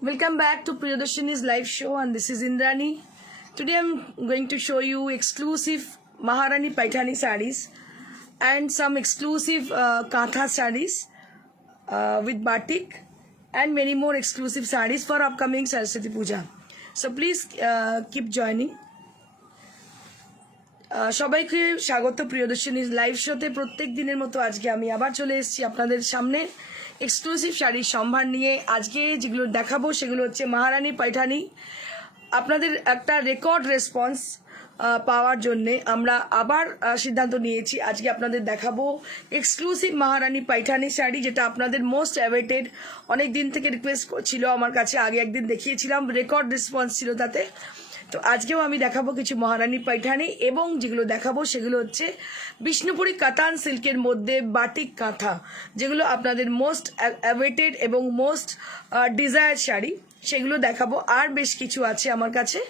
Welcome back to Priyadarshini's live show, and this is Indrani. Today I'm going to show you exclusive Maharani Paithani sarees and some exclusive Katha sarees with batik and many more exclusive sarees for upcoming Saraswati Puja. So please keep joining. সবাইকে স্বাগত প্রিয়দর্শিনীর live শোতে। প্রত্যেক দিনের মতো আজকে আমি আবার চলে এসেছি আপনাদের সামনে এক্সক্লুসিভ শাড়ির সম্ভার নিয়ে। আজকে যেগুলো দেখাবো সেগুলো হচ্ছে মহারানী পাইঠানি। আপনাদের একটা রেকর্ড রেসপন্স পাওয়ার জন্যে আমরা আবার সিদ্ধান্ত নিয়েছি আজকে আপনাদের দেখাবো এক্সক্লুসিভ মহারানী পাইঠানি শাড়ি, যেটা আপনাদের মোস্ট অ্যাওয়েটেড। অনেক দিন থেকে রিকোয়েস্ট ছিল আমার কাছে, আগে একদিন দেখিয়েছিলাম, রেকর্ড রেসপন্স ছিল তাতে। তো আজকেও আমি দেখাবো কিছু মহারানী পাইঠানি, এবং যেগুলো দেখাবো সেগুলো হচ্ছে বিষ্ণুপুরি কাতান সিল্কের মধ্যে বাটিক কাঁথা, যেগুলো আপনাদের মোস্ট অ্যাওয়েটেড এবং মোস্ট ডিজায়ার্ড শাড়ি, সেগুলো দেখাবো। আর বেশ কিছু আছে আমার কাছে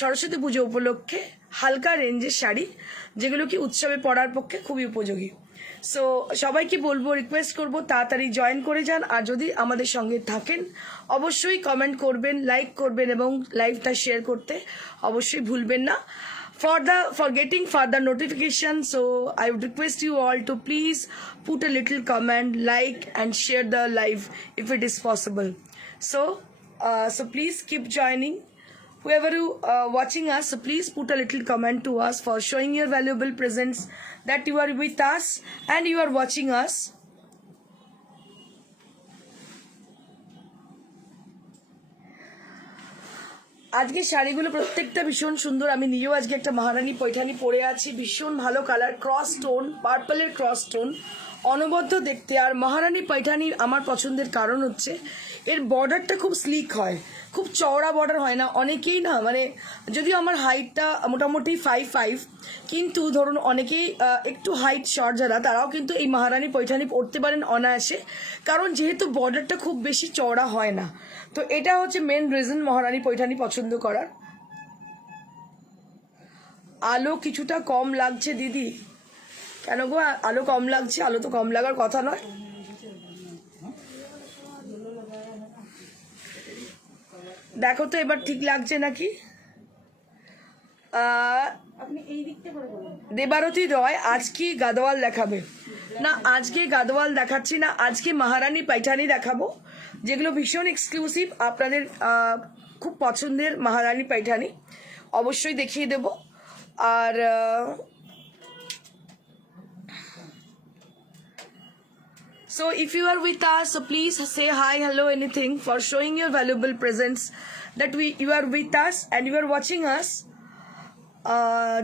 সরস্বতী পুজো উপলক্ষে হালকা রেঞ্জের শাড়ি, যেগুলো কি উৎসবে পরার পক্ষে খুবই উপযোগী। সো সবাইকে বলবো, রিকোয়েস্ট করব তাড়াতাড়ি জয়েন করে যান। আর যদি আমাদের সঙ্গে থাকেন অবশ্যই কমেন্ট করবেন, লাইক করবেন এবং লাইভটা শেয়ার করতে অবশ্যই ভুলবেন না। For getting further notification, so I would request you all to please put a little comment, like and share the live if it is possible. So please keep joining. Whoever you watching us, so please put a little comment to us for showing your valuable presence that you are with us and you are watching us. আজকে শাড়িগুলো প্রত্যেকটা ভীষণ সুন্দর। আমি নিজেও আজকে একটা মহারানী পৈঠানি পরে আছি, ভীষণ ভালো কালার, ক্রস টোন, পার্পলের ক্রস টোন, অনবদ্য দেখতে। আর মহারানী পৈঠানি আমার পছন্দের কারণ হচ্ছে এর বর্ডারটা খুব স্লিক হয়, খুব চওড়া বর্ডার হয় না। অনেকেই না, মানে যদিও আমার হাইটটা মোটামুটি 5'5", কিন্তু ধরুন অনেকেই একটু হাইট শর্ট যারা, তারাও কিন্তু এই মহারানী পৈঠানি পরতে পারেন অনায়াসে, কারণ যেহেতু বর্ডারটা খুব বেশি চওড়া হয় না। তো এটা হচ্ছে মেন রিজন মহারানী পৈঠানি পছন্দ করার। আলো কিছুটা কম লাগছে দিদি। কেন গো আলো কম লাগছে? আলো তো কম লাগার কথা নয়। দেখো তো এবার ঠিক লাগছে নাকি। দেবারতী রয় আজকে গাদোয়াল দেখাবে না, আজকে গাদোয়াল দেখাচ্ছি না, আজকে মহারানী পাইঠানি দেখাবো, যেগুলো ভীষণ এক্সক্লুসিভ, আপনাদের খুব পছন্দের মহারানী পাইঠানি অবশ্যই দেখিয়ে দেব। আর so if you are with us, so please say hi, hello, anything, for showing your valuable presence that you are with us and you are watching us.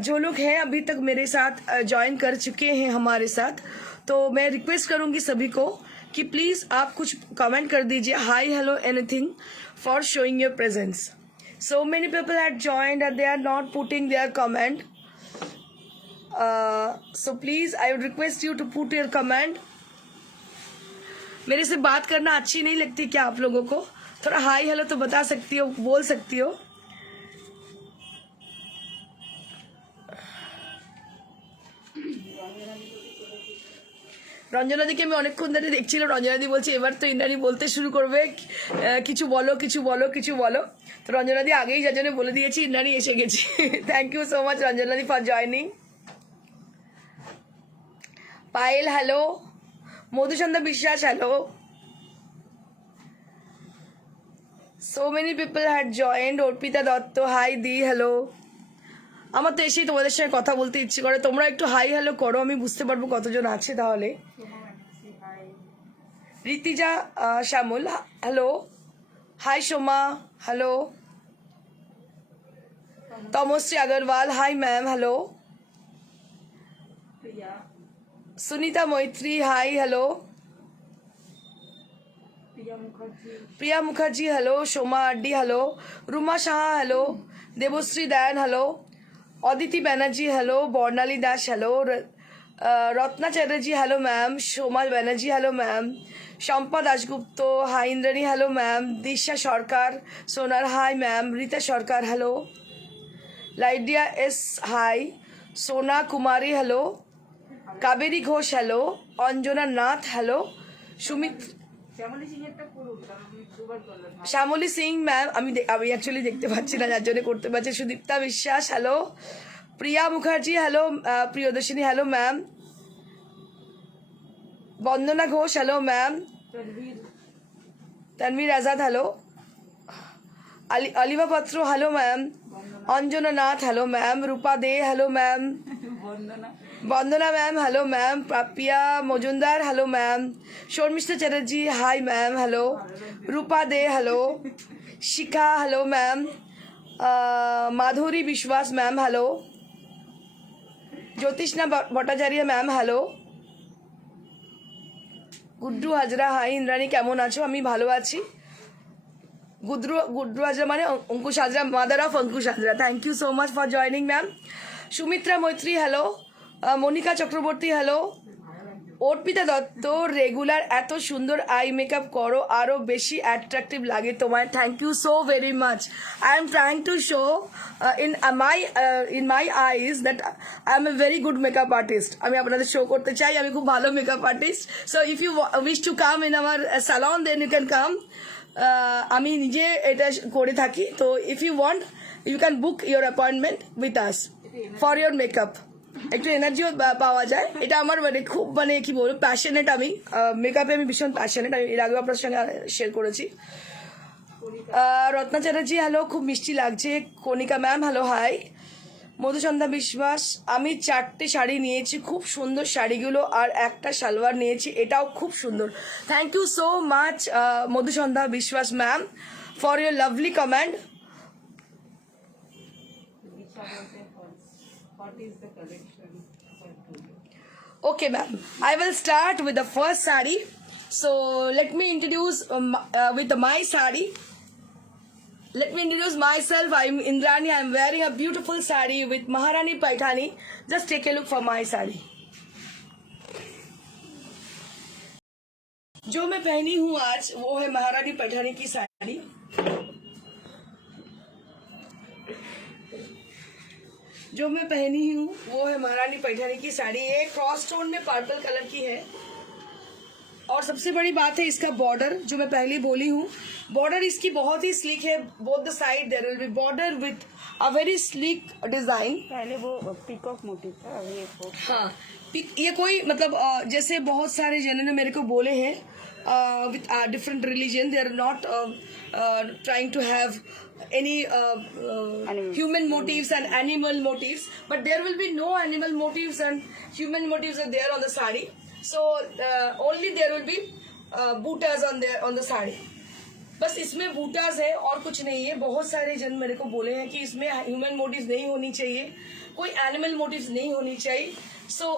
जो लोग हैं अभी तक मेरे साथ ज्वाइन कर चुके हैं हमारे साथ, तो मैं रिक्वेस्ट करूंगी सभी को कि प्लीज़ आप कुछ कमेंट कर दीजिए, high, hello, anything, for showing your presence. So many people had joined and they are not putting their comment. So please I would request you to put your comment. मेरे से बात करना अच्छी नहीं लगती क्या आप लोगों को? थोड़ा हाई हेलो तो बता सकती हो, बोल सकती हो। রঞ্জনাদিকে আমি অনেকক্ষণ ধরে দেখছিলাম, রঞ্জনাদি বলছে এবার তো ইন্দ্রাণী বলতে শুরু করবে, কিছু বলো কিছু বলো কিছু বলো। তো রঞ্জনাদি আগেই যার জন্য বলে দিয়েছি ইন্দ্রাণী এসে গেছি। থ্যাংক ইউ সো মাচ রঞ্জনাদি for joining. Payel hello, Madhuchandra Biswas hello. So many people had joined. Arpita Dutta hi দি, হ্যালো। আমার তো এসেই তোমাদের সঙ্গে কথা বলতে ইচ্ছে করে, তোমরা একটু হাই হ্যালো করো, আমি বুঝতে পারবো কতজন আছে তাহলে। Ritija Shyamal hello, hi Soma hello. Tamashree Agarwal hi ma'am hello. Sunita Maitri hi hello. Priya Mukherjee hello. Soma Addy hello. Ruma Saha hello. Debashree Dayan hello. Aditi Banerjee hello. Barnali Das hello. Ratna Chatterjee hello ma'am. Soma Banerjee hello ma'am. Shampa Dasgupta hi Indrani hello ma'am. Disha Sarkar Sonar hi ma'am. Rita Sarkar hello. Lydia S hi. Sona Kumari hello. Kaberi Ghosh hello. Anjana Nath hello. Sumit Shyamali Singh ma'am, আমি actually দেখতে পাচ্ছি না, যার জন্য করতে পারছি। Sudipta Biswas hello, Priya Mukherjee hello, Priyadarshini hello ma'am, Bandana Ghosh hello ma'am, Tanvir Azad hello, Aliva Patro hello ma'am, Anjana Nath hello ma'am, Rupa De hello ma'am, Vandana ma'am hello ma'am, Prapya Majumdar hello ma'am, Sharmistha Chatterjee hi ma'am hello, Rupa De hello, Shikha hello ma'am, Madhuri Biswas ma'am hello, Jyotishna Bhattacharya ma'am hello, Guddu Hazra hi, Indrani केमन आछो? आमी भालो आछि। गुड्डू हाजरा माने Ankush Hazra, mother of Ankush Hazra. Thank you so much for joining ma'am. Sumitra Maitri hello, Monika Chakraborty hello, Arpita Dutta regular एत सुंदर eye makeup करो आरो बेशी अट्रैक्टिव लागे तुम्हारे। Thank you so very much. I am trying to show in my eyes that I am a very good makeup artist. আমি আপনাদের show করতে চাই আমি খুব ভালো makeup artist. So if you wish to come in our salon then you can come. আমি নিজে এটা করে থাকি, তো if you want you can book your appointment with us for your makeup. একটু এনার্জিও পাওয়া যায়, এটা আমার মানে খুব মানে কি বলবো প্যাশনেট। আমি মেকআপে আমি ভীষণ প্যাশনেট, আমি এর আগেও আপনার সঙ্গে শেয়ার করেছি। রত্না চ্যাটার্জি হ্যালো, খুব মিষ্টি লাগছে। কণিকা ম্যাম হ্যালো হাই। মধুসন্ধ্যা বিশ্বাস, আমি 4টে শাড়ি নিয়েছি, খুব সুন্দর শাড়িগুলো, আর একটা সালোয়ার নিয়েছি, এটাও খুব সুন্দর। থ্যাংক ইউ সো মাচ মধুসন্ধ্যা বিশ্বাস ma'am for your lovely comment. Okay ma'am, I will start with the first sari. So let me introduce with my sari. Let me introduce myself. I'm Indrani. I'm wearing a beautiful sari with Maharani Paithani. Just take a look for my sari. जो मैं पहनी हूँ आज वो है महारानी पैठानी की साड़ी। जो मैं पहनी हूँ वो है महारानी पैठानी की साड़ी। ये क्रॉस टोन में पर्पल कलर की है, और सबसे बड़ी बात है इसका बॉर्डर, जो मैं पहले बोली हूँ बॉर्डर इसकी बहुत ही स्लीक है। Both the side there will be border with a very sleek design. पहले वो पीकॉक मोटिव था, अभी हाँ ये कोई मतलब जैसे बहुत सारे जनों ने मेरे को बोले हैं with different religion they are not trying to have any human motives and animal motives, but there will be no animal motives and human motives are there on the sari. So only there will be bootas on the sari. बस इसमें बूटास है और कुछ नहीं है। बहुत सारे जन मेरे को बोले हैं कि इसमें ह्यूमन मोटिव्स नहीं होनी चाहिए, कोई एनिमल मोटिव्स नहीं होनी चाहिए। So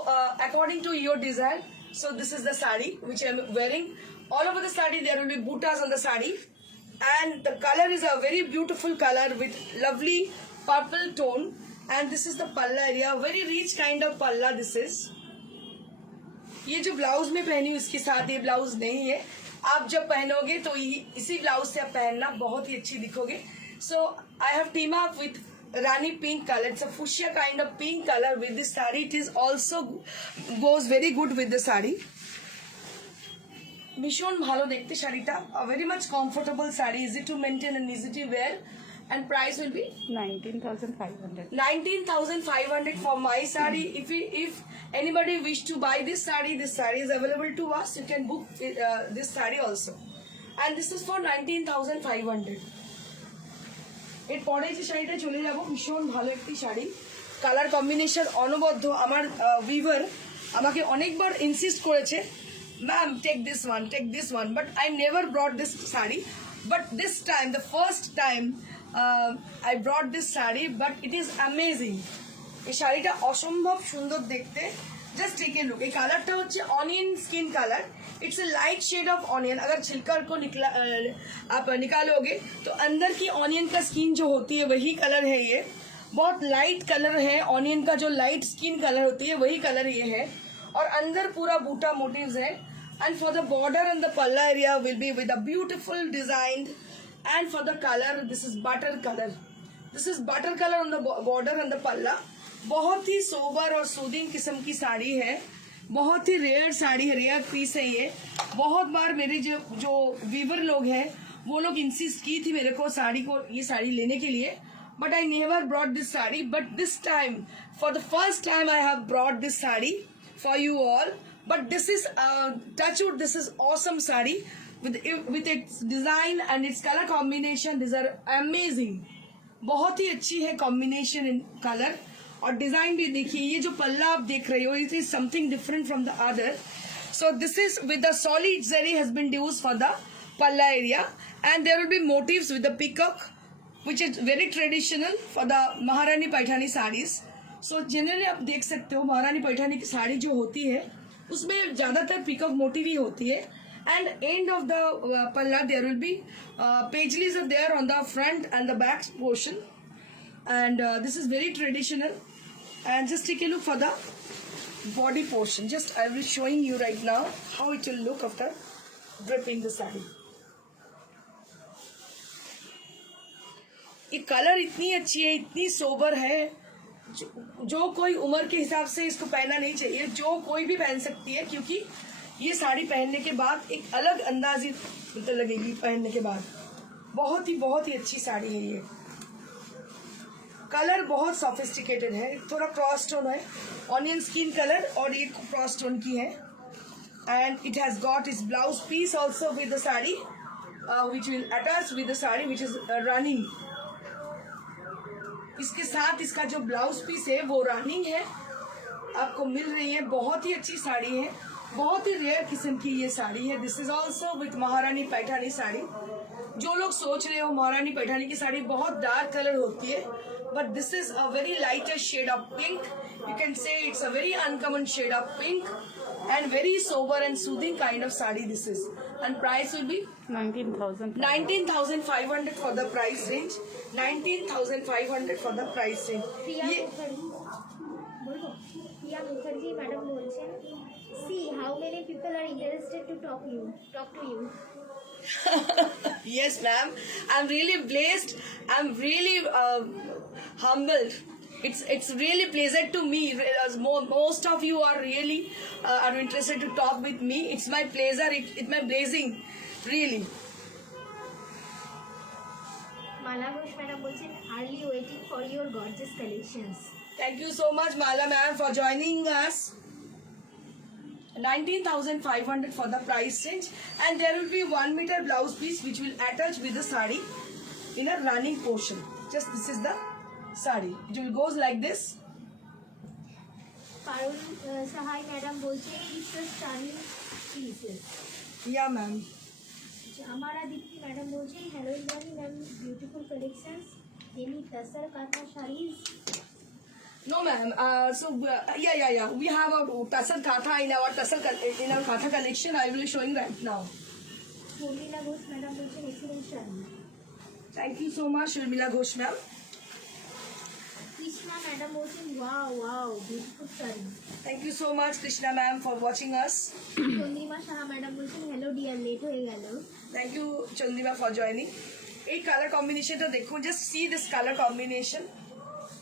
according to your desire, so this is the sari which I am wearing. All over the sari there will be bootas on the sari, and the color is a very beautiful color with lovely purple tone, and this is the palla area, very rich kind of palla this is. ये जो blouse में पहनी हूँ इसके साथ ये blouse नहीं है, आप जब पहनोगे तो इसी ब्लाउज से आप पहनना बहुत ही अच्छी दिखोगे। So I have team up with Rani pink color. It's a fuchsia kind of pink color with this sari. It is also goes very good with the sari. ভীষণ ভালো দেখতে শাড়িটা, very much comfortable sari, easy to maintain and easy to wear, and price will be 19,500. 19,500 for my sari. If anybody wish to buy this sari is available to us. You can book this sari also, and this is for 19,500. এরপরে যে শাড়িটা চলে যাব, ভীষণ ভালো একটি sari, colour combination অনবদ্য। আমার ভিভার আমাকে অনেকবার ইনসিস্ট করেছে, ma'am take this one, but I never brought this sari, but this time the first time I brought this sari, but it is amazing. এই শাড়িটা অসম্ভব সুন্দর দেখতে। Just take a look. ये कलरটা হচ্ছে onion skin colour, it's a light shade of onion. अगर छिलकर को आप निकालोगे तो अंदर की ऑनियन का स्किन जो होती है वही कलर है। ये बहुत लाइट कलर है, ऑनियन का जो लाइट स्किन कलर होती है वही कलर ये है, और अंदर पूरा बूटा मोटिव्स है। And for the border and the palla area will be with a beautiful design, and for the colour this is butter colour. This is butter colour on the border and the palla. बहुत ही sober और soothing किस्म की साड़ी है, बहुत ही rare sari है, rare piece है ये। बहुत बार मेरे जो वीवर लोग हैं वो लोग इंसिस्ट की थी मेरे को ये साड़ी लेने के लिए, but I never brought this sari. But this time for the first time I have brought this sari for you all. But this is touchwood, this is awesome sari with its design and its color combination. These are amazing, बहुत ही अच्छी है combination in colour. और design भी देखिए, ये जो पल्ला आप देख रहे हो it is something different from the other. So this is with the solid zari has been used for the palla area and there will be motifs with the peacock which is very traditional for the महारानी Paithani saris. So generally आप देख सकते हो महारानी पैठानी की साड़ी जो होती है उसमें ज्यादातर पीकॉक मोटिव ही होती है। And end of the palla there will be paisleys are there on the front and the back portion, and this is very traditional. And just take a look for the body portion. Just I will showing you right now how it will look after dripping the saree. ये colour इतनी अच्छी है, इतनी sober है, जो कोई उम्र के हिसाब से इसको पहनना नहीं चाहिए, जो कोई भी पहन सकती है, क्योंकि ये साड़ी पहनने के बाद एक अलग अंदाजी लगेगी पहनने के बाद। बहुत ही अच्छी साड़ी है ये। कलर बहुत सोफिस्टिकेटेड है, थोड़ा क्रॉस टोन है, ऑनियन स्किन कलर और ये क्रॉस टोन की है। And it has got its blouse piece also with the sari which will attach with the sari which is running. इसके साथ इसका जो ब्लाउज पीस है वो रनिंग है, आपको मिल रही है। बहुत ही अच्छी साड़ी है, बहुत ही रेयर किस्म की ये साड़ी है। दिस इज ऑल्सो विथ महारानी पैठानी साड़ी। जो लोग सोच रहे हो महारानी पैठानी की साड़ी बहुत डार्क कलर होती है, but this is a very lighter shade of pink. You can say it's a very uncommon shade of pink and very sober and soothing kind of sari this is, and price will be 19,500 for the price range। 19,500 for the price range। ये Priya Mukherjee madam বলছেন, see how many people are interested to talk to you। Yes ma'am, I'm really blessed, I'm really humbled। It's really pleasure to me, as most of you are really are interested to talk with me। It's my pleasure, it's my blessing really। Mala Ghosh madam বলছেন, early waiting for your gorgeous collections। Thank you so much Mala ma'am for joining us। 19,500 for the price range, and there will be 1 meter blouse piece which will attach with the sari in a running portion। Just this is the sari, it will goes like this। পারুল সাহাই madam বলছেন, it's a stunning pieces। Yeah ma'am। আমারা দীপ্তি madam বলছেন, hello Indrani ma'am, beautiful collections, any tasar কাঁথা saris. No ma'am, yeah, we have a tassar katha in our katha collection। I will be showing right now। Sharmila Ghosh madam বলছেন, excellent sari. Thank you so much Sharmila Ghosh ma'am। Krishna madam বলছেন, wow beautiful sari. Thank you so much Krishna ma'am for watching us। Chandrima Saha madam বলছেন, hello dear, late হয়ে গেল। Thank you Chandrima for joining। এই colour কম্বিনেশনটা দেখুন, just see this color combination।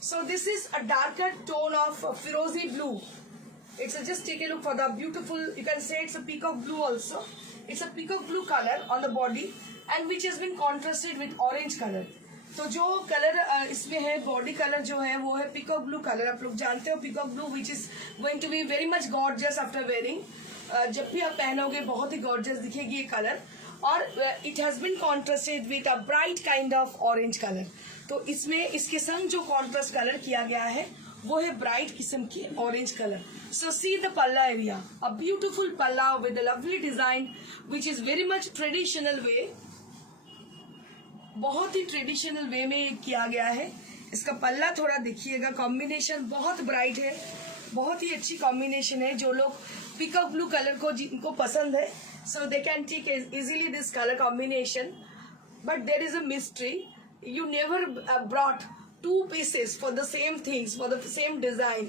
So this is a darker tone of Firozi blue। It's just take a look for the beautiful, you can say it's a peacock blue also। It's a peacock blue color on the body and which has been contrasted with orange color। तो जो colour इसमें है body colour जो है वो है peacock blue colour. आप लोग जानते हो peacock blue which is going to be very much gorgeous after wearing. जब भी आप पहनोगे बहुत ही गॉर्जियस दिखेगी ये कलर। और it has been contrasted with a bright kind of orange colour. तो इसमें इसके संग जो कॉन्ट्रास्ट कलर किया गया है वो है ब्राइट किस्म की orange colour. So see the palla area, a beautiful पल्ला with a lovely design which is very much traditional way. बहुत ही ट्रेडिशनल वे में किया गया है। इसका पल्ला थोड़ा देखिएगा, कॉम्बिनेशन बहुत ब्राइट है, बहुत ही अच्छी कॉम्बिनेशन है। जो लोग पीकॉक ब्लू कलर को जिनको पसंद है, so they can take easily this colour combination. But there is a mystery, you never brought two pieces for the same things, for the same design,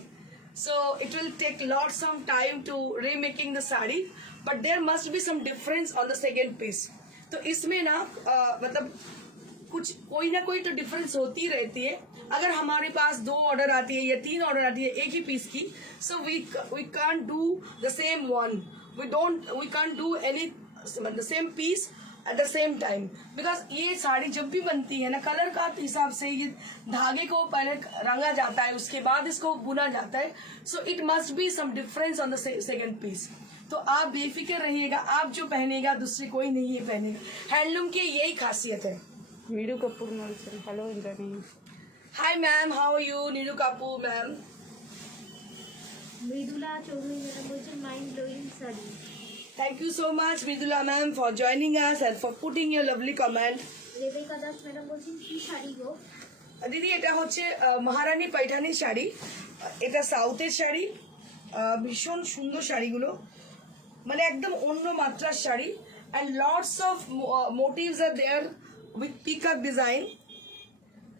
so it will take lots of time to remaking the sari, but there must be some difference on the second piece। तो इसमें ना मतलब कुछ कोई ना कोई तो difference होती रहती है। अगर हमारे पास 2 ऑर्डर आती है या 3 ऑर्डर आती है एक ही पीस की, so we can't do the same one, we can't do any the same piece at the same time, because ये साड़ी जब भी बनती है ना, कलर का हिसाब से ये धागे को पहले रंगा जाता है, उसके बाद इसको बुना जाता है, so it must be some difference on the second piece. तो आप बेफिक्र रहिएगा, आप जो पहनेगा दूसरे कोई नहीं है पहनेगा। हैंडलूम की यही खासियत है। Nidu Kapoor Nelson. Hello, Indrani. Hi ma'am, how are you? Neeru Kapoor ma'am. Mridula Chowdhury madam বলছেন mind blowing sari. Thank you so much, Mridula ma'am, for joining us and for putting your lovely comment. Rebecca Das madam বলছেন কি শাড়ি গো? দিদি এটা হচ্ছে মহারানী পাইঠানি শাড়ি, এটা সাউথের শাড়ি, ভীষণ সুন্দর শাড়িগুলো, মানে একদম অন্য মাত্রার sari. and lots of motifs are there with peacock design,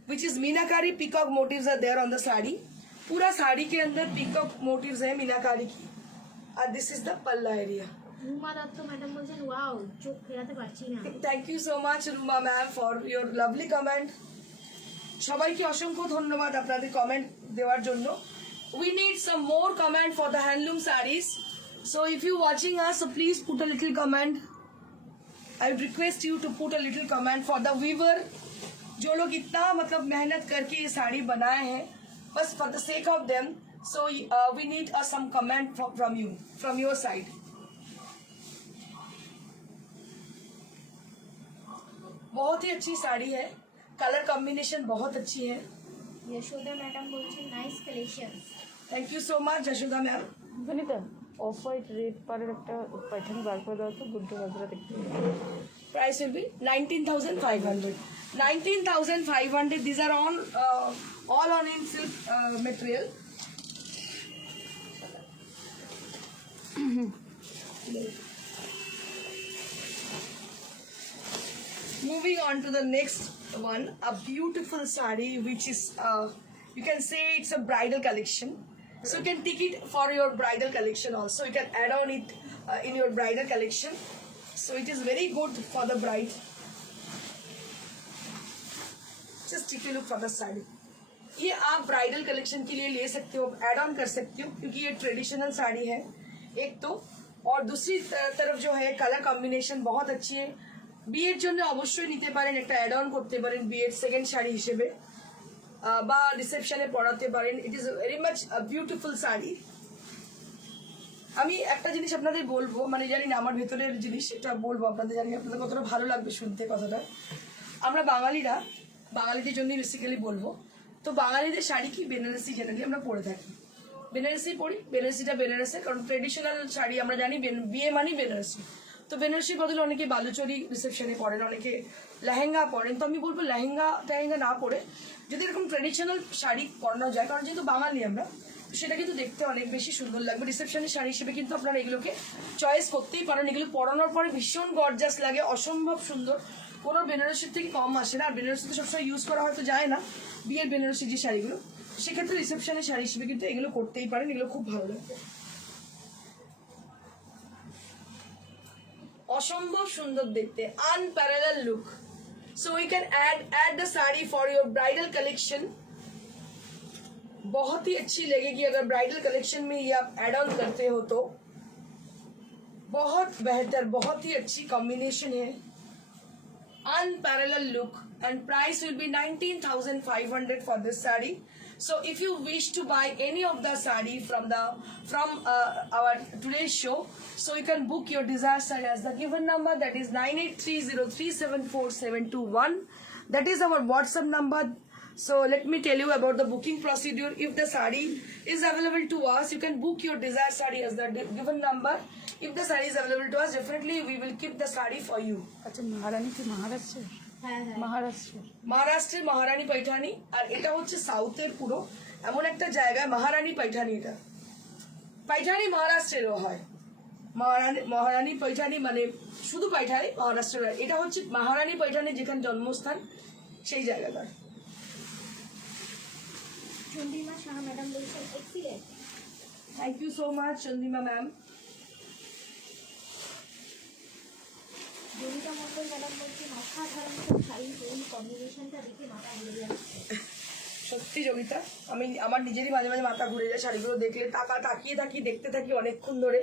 which is meenakari peacock motifs are there on the sari. पूरा साड़ी के अंदर peacock motifs है मीनाकारी की, and this is the palla area। Ruma Dutta madam বলছেন ওয়াও চোখ ফেরাতে পারছি না। Thank you so much Ruma ma'am for your lovely comment. সবাইকে অসংখ্য ধন্যবাদ আপনাদের কমেন্ট দেওয়ার জন্য। We need some more comment for the handloom saris, so if you watching us so please put a little comment. I would request you to put a little comment for the weaver, जो लोग इतना मतलब मेहनत करके ये साड़ी बनाए हैं, बस for the sake of them, so we need some comment from you, from your side. बहुत ही अच्छी साड़ी है, कलर कॉम्बिनेशन बहुत अच्छी है। यशोदा मैडम বলছেন nice collections. Thank you so much Yashoda ma'am. Vanita, off-white red পাড়ের একটা পাইঠানি বার করে দাও তো, গুড্ডু বাজরা দেখতে। Price will be 19,500। 19,500। These are all on in silk material। Moving on to the next one, a beautiful sari which is you can say it's a bridal collection, so you can take it for your bridal collection also, you can add on it in your bridal collection, so it is very good for the bride। just take a look for the sari। ये आप bridal collection के लिए ले सकते हो, add on कर सकते हो, क्योंकि ये ट्रेडिशनल साड़ी है एक तो, और दूसरी तरफ जो है कलर कॉम्बिनेशन बहुत अच्छी है। বিয়ের জন্য অবশ্যই নিতে পারেন, একটা অ্যাড অন করতে পারেন বিয়ের সেকেন্ড শাড়ি হিসেবে, বা রিসেপশনে পরাতে পারেন। ইট is very much beautiful sari. আমি একটা জিনিস আপনাদের বলবো, মানে জানি না আমার ভেতরের জিনিস, এটা বলবো আপনাদের, জানি আপনাদের কতটা ভালো লাগবে শুনতে কথাটা। আমরা বাঙালিরা, বাঙালিদের জন্য বেসিক্যালি বলবো, তো বাঙালিদের শাড়ি কি বেনারসি জেনারেলি আমরা পরে থাকি, বেনারসি পরি। বেনারসিটা বেনারসি, কারণ ট্রেডিশনাল শাড়ি আমরা জানি বিয়ে মানে বেনারসি। তো বেনারসির বদলে অনেকে বালুচরি রিসেপশনে পড়েন, অনেকে লেহেঙ্গা পরেন। তো আমি বলবো লেহেঙ্গা টেহেঙ্গা না পরে যদি এরকম ট্রেডিশনাল শাড়ি পরানো যায়, কারণ যেহেতু বাঙালি আমরা, সেটা কিন্তু দেখতে অনেক বেশি সুন্দর লাগবে। রিসেপশনের শাড়ি হিসেবে কিন্তু আপনারা এগুলোকে চয়েস করতেই পারেন। এগুলো পরানোর পরে ভীষণ গর্জাস লাগে, অসম্ভব সুন্দর, কোনো বেনারসির থেকে কম আসে না। আর বেনারসি তো সবসময় ইউজ করা হয়তো যায় না, বিয়ের বেনারসি যে শাড়িগুলো, সেক্ষেত্রে রিসেপশনের শাড়ি হিসেবে কিন্তু এগুলো করতেই পারেন, এগুলো খুব ভালো লাগবে। অসম্ভব সুন্দর দেখতে, unparalleled look. So you can add the sari for your bridal collection। बहुत ही अच्छी लगेगी अगर ब्राइडल कलेक्शन में ये आप एड ऑन करते हो तो। बहुत बेहतर, बहुत ही अच्छी कॉम्बिनेशन है, unparalleled look, and price will be 19,500 for this saree। So if you wish to buy any of the saree from our today's show, so you can book your desired saree as the given number, that is 9830374721। that is our WhatsApp number। So let me tell you about the booking procedure। if the saree is available to us, you can book your desired saree as the given number। if the saree is available to us, definitely we will keep the saree for you। আচ্ছা, মহারানী কি মহারাষ্ট্রের? হ্যাঁ হ্যাঁ মহারাষ্ট্রের মহারাষ্ট্রের মহারানী पैठानी, আর এটা হচ্ছে সাউথের পুরো এমন একটা জায়গায় মহারানী पैठानी। এটা पैठानी মহারাষ্ট্রেরও হয়, মহারানী पैठानी মানে শুধু पैठानी মহারাষ্ট্রের হয়। এটা হচ্ছে মহারানী पैठानी যেখানে জন্মস্থান, সেই জায়গাটার। চন্দ্রিমা শাহ ম্যাডাম বলছেন excellent. Thank you so much Chandrima ma'am. Janita Mondal madam বলছেন অসাধারণ সব শাড়ি তৈরি কম্বিনেশনটা দেখে মাথা ঘুরে যাচ্ছে। সত্যি যোগিতা, আমি আমার নিজেরই মাঝে মাঝে মাথা ঘুরে যায় শাড়িগুলো দেখলে, তাকিয়ে থাকি, দেখতে থাকি অনেকক্ষণ ধরে।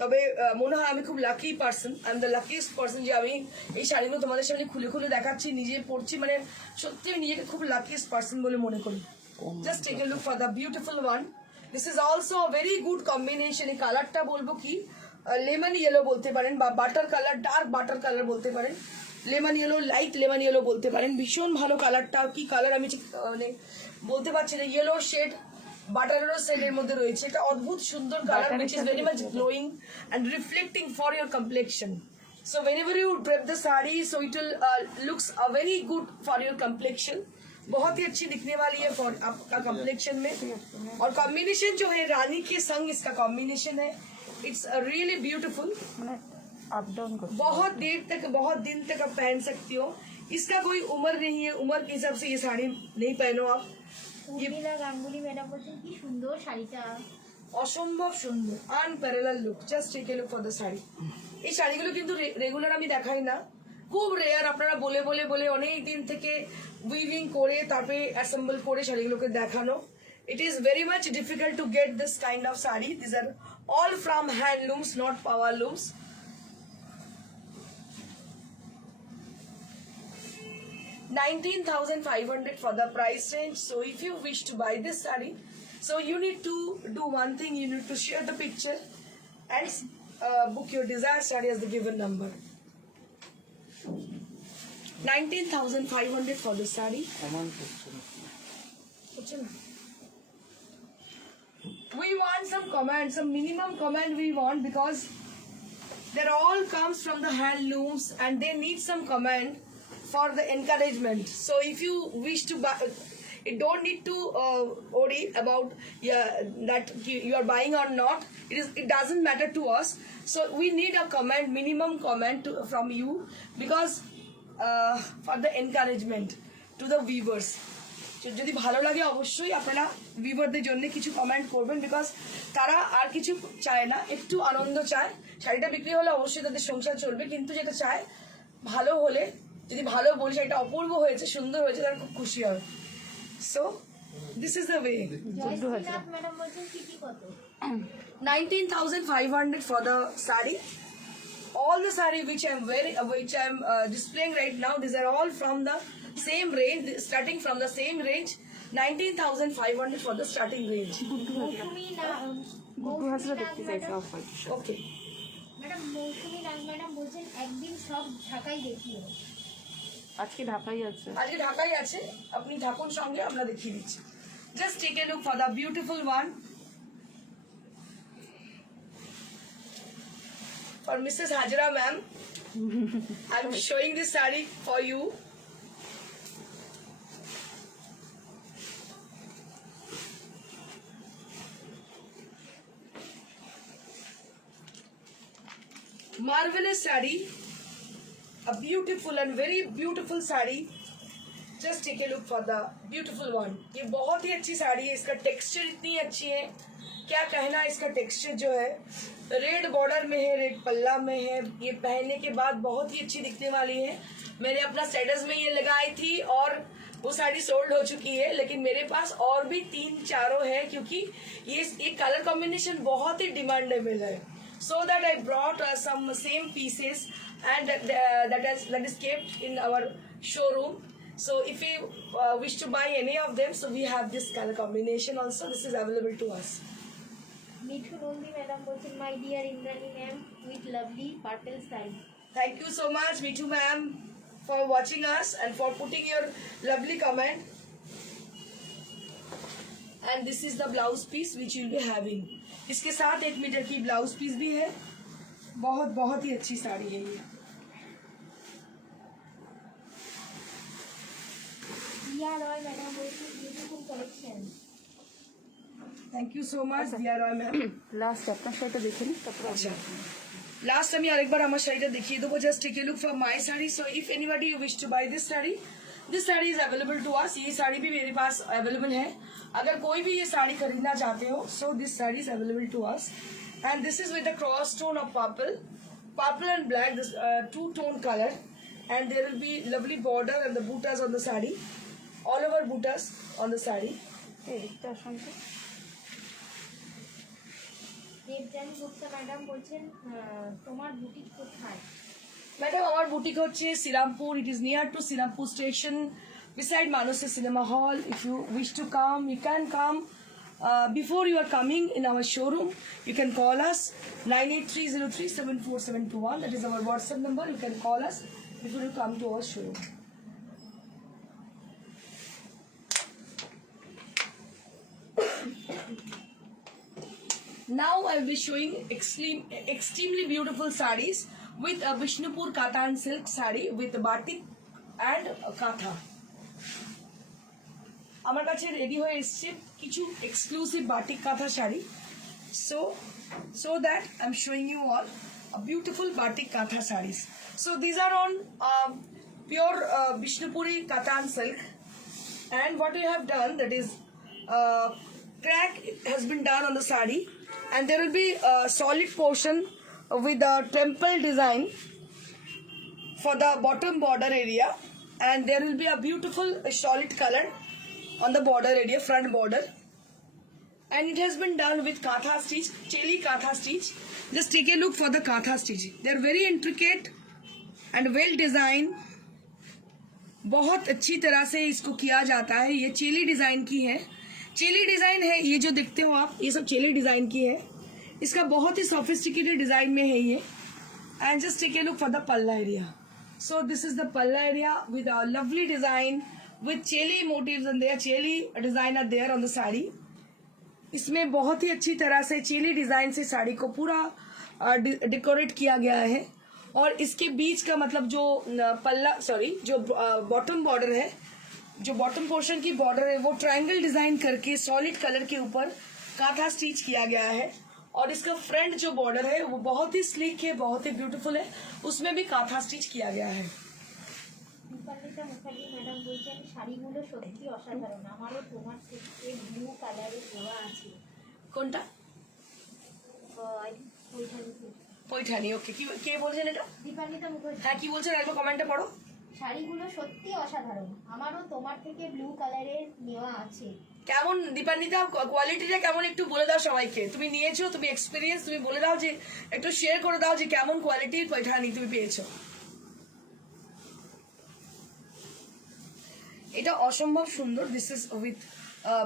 তবে মনে হয় আমি খুব lucky person, I am the luckiest person যে আমি এই শাড়িগুলো তোমাদের সামনে খুলে খুলে দেখাচ্ছি, নিজে পরছি, মানে সত্যি আমি নিজেকে খুব লাকিয়েস্ট পার্সন বলে মনে করি। Just take a look for the beautiful one. This is also a very good combination. এই কালারটা বলবো কি লেমন ইয়েলো বলতে পারেন, বা butter colour, dark butter colour বলতে পারেন, lemon yellow, light lemon yellow বলতে পারেন। ভীষণ ভালো কালারটা, কি কালার আমি ঠিক মানে বলতে পারছি না। ইয়েলো শেড বাটারেরও শেডের মধ্যে রয়েছে, এটা অদ্ভুত সুন্দর colour, which is very much glowing and reflecting for your complexion. So whenever you prep the sari, so it will looks very good for your complexion. बहुत ही अच्छी दिखने वाली है फॉर आपका कम्प्लेक्शन में। और कॉम्बिनेशन जो है रानी के संग इसका कॉम्बिनेशन है, इट्स रियली ब्यूटीफुल। মানে আপ ডাউন করছে। बहुत देर तक, बहुत दिन तक आप पहन सकती हो, इसका कोई उम्र नहीं है, उम्र के हिसाब से ये साड़ी नहीं पहनो आप। উর্মিলা গাঙ্গুলি ম্যাডাম বলছেন কি সুন্দর শাড়িটা। অসম্ভব সুন্দর, unparallel look. Just take a look for the sari. এই শাড়িগুলো কিন্তু রেগুলার আমি দেখাই না, খুব রেয়ার। আপনারা বলে বলে বলে অনেক দিন থেকে উইভিং করে তারপরে অ্যাসেম্বল করে শাড়িগুলোকে দেখানো। It is very much difficult to get this kind of sari. This are all from handlooms, not power looms. 19,500 for the price range. So if you wish to buy this saree, so you need to do one thing, you need to share the picture and book your desired saree as the given number. 19,500 for the saree. We want some comment, some minimum comment we want, because they all comes from the handlooms and they need some comment for the encouragement. So if you wish to buy, you don't need to worry about that you are buying or not. It doesn't matter to us. So we need a comment, minimum comment from you, because for the encouragement to the viewers. যদি ভালো লাগে অবশ্যই আপনারা ভিউয়ারদের জন্য কিছু comment করবেন, because তারা আর কিছু চায় না, একটু আনন্দ চায়। শাড়িটা বিক্রি হলে অবশ্যই তাদের সংসার চলবে, কিন্তু যেটা চায় ভালো হলে, যদি ভালো বলি শাড়িটা অপূর্ব হয়েছে, সুন্দর হয়েছে, তারা খুব খুশি হবে। So this is the way. Joyshreenath madam বলছেন কি কত? 19,500 for the saree. All the saree which I am displaying right now, these are all from the same range, starting from the same range. 19,500 for the starting range. মৌসুমী গুড্ডু হাজরা দেখতে চাইছে off white. Okay. Madam মৌসুমী নাগ madam বলছেন একদিন সব ঢাকাই দেখিও। আজকে ঢাকাই আছে। আজকে ঢাকায় আছে, আপনি থাকুন সঙ্গে, আমরা দেখিয়ে দিচ্ছি। Just take a look for the beautiful one for Mrs. Hajra ma'am. I'm showing this saree for you. Marvelous saree, a beautiful and very beautiful saree. Just take a look for the beautiful one. ये बहुत ही अच्छी साड़ी है, इसका texture इतनी अच्छी है, क्या कहना। इसका टेक्सचर जो है रेड बॉर्डर में है, रेड पल्ला में है, ये पहनने के बाद बहुत ही अच्छी दिखने वाली है। मैंने अपना स्टेटस में ये लगाई थी और वो साड़ी सोल्ड हो चुकी है, लेकिन मेरे पास और भी 3-4 है, क्योंकि ये कलर कॉम्बिनेशन बहुत ही डिमांडेबल है। So that I brought some same pieces and that is kept in our showroom. So if you wish to buy any of them, so we have this color combination also. This is available to us. Mithu Nandi madam বলছেন my dear Indrani ma'am with lovely purple sari. Thank you so much, Mithu ma'am, for watching us and for putting your lovely comment. And this is the blouse piece which you'll be having. इसके साथ 1 metre की blouse piece भी है। बहुत बहुत ही अच्छी साड़ी है ये। রিয়া রয় ম্যাডাম বলছেন beautiful collection. Thank you so much दिया रॉय मैम। লাস্ট আপনার শাড়িটা দেখে নিই তারপর अच्छा, लास्ट আমি আরেকবার আমার শাড়িটা দেখিয়ে দেবো। Just take a look for my sari. So if anybody you wish to buy this sari is available to us. ये साड़ी भी मेरे पास अवेलेबल है, अगर कोई भी ये साड़ी खरीदना चाहते हो, so this sari is available to us. And this is with the cross tone of purple and black, this 2-tone color, and there will be lovely border and the buttas on the sari, all over buttas on the sari. এদিকটা আসুন তো। Debjani Gupta madam বলছেন তোমার boutique কোথায়? Madam, our boutique হচ্ছে Sirampur. It is near to Sirampur station, beside Manasa Cinema Hall. If you wish to come, you can come. Before you are coming in our showroom, you can call us 9830374721. That is our WhatsApp number. You can call us before you come to our showroom. Now I will be showing extremely beautiful sarees with a Vishnupur Katan silk saree with batik and katha. আমার কাছে ready হয়ে এসেছে কিছু exclusive batik কাঁথা sari, so that I'm showing you all a beautiful batik katha sarees. So these are on pure Vishnupuri Katan silk, and what we have done, that is crack has been done on the saree, and there will be a solid portion with a temple design for the bottom border area, and there will be a beautiful solid color on the border area, front border, and it has been done with katha stitch, cheli katha stitch. Just take a look for the katha stitch. They are very intricate and well designed. बहुत अच्छी तरह से इसको किया जाता है. ये चेली डिजाइन की है, चेली डिजाइन है. ये जो देखते हो आप, ये सब चेली डिजाइन की है. इसका बहुत ही सोफिस्टिकेटेड डिजाइन में है ये. And just take a look for the palla area. So this is the palla area with a lovely design with cheli motifs and there cheli design are there on the sari. इसमें बहुत ही अच्छी तरह से चेली डिजाइन से साड़ी को पूरा डेकोरेट किया गया है. और इसके बीच का मतलब जो पल्ला जो बॉटम बॉर्डर है, जो बॉटम पोर्शन की बॉर्डर है, वो ट्रायंगल डिजाइन करके सॉलिड कलर के ऊपर काथा स्टिच किया गया है. और इसका फ्रंट जो बॉर्डर है वो बहुत ही स्लीक है, बहुत ही ब्यूटीफुल है, उसमें भी काथा स्टिच किया गया है. দীপান্বিতা মুখার্জি ম্যাডাম বলছেন শাড়িগুলো সত্যি অসাধারণ, আমারও তোমার থেকে ব্লু কালারের দেওয়া আছে। কোনটা? পৈঠানি. ওকে, কি কে বলছেন এটা? দীপান্বিতা মুখার্জি। হ্যাঁ, কি বলছেন একবার কমেন্টে পড়ো. শাড়িগুলো সত্যি অসাধারণ, আমারও তোমার থেকে ব্লু কালারের নেওয়া আছে। কেমন দীপান্বিতা, কোয়ালিটিটা কেমন একটু বলে দাও সবাইকে. তুমি নিয়েছো, তুমি এক্সপিরিয়েন্স, তুমি বলে দাও যে একটু শেয়ার করে দাও যে কেমন কোয়ালিটির পৈঠানি তুমি পেয়েছো. এটা অসম্ভব সুন্দর. দিস ইজ উইথ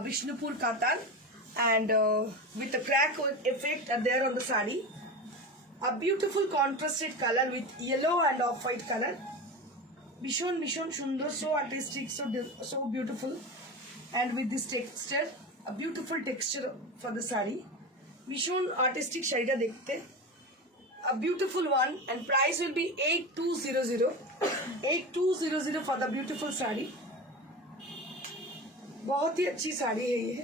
বিষ্ণুপুর কাতান and with the crack effect there on the saree. A beautiful contrasted color with yellow and off-white color. ভীষণ ভীষণ সুন্দর, so artistic, so beautiful, and with this texture, a beautiful texture for the saree. ভীষণ artistic শাড়িটা দেখতে. A beautiful one, and price will be 8200. 8200 for the beautiful saree. बहुत ही अच्छी साड़ी है ये.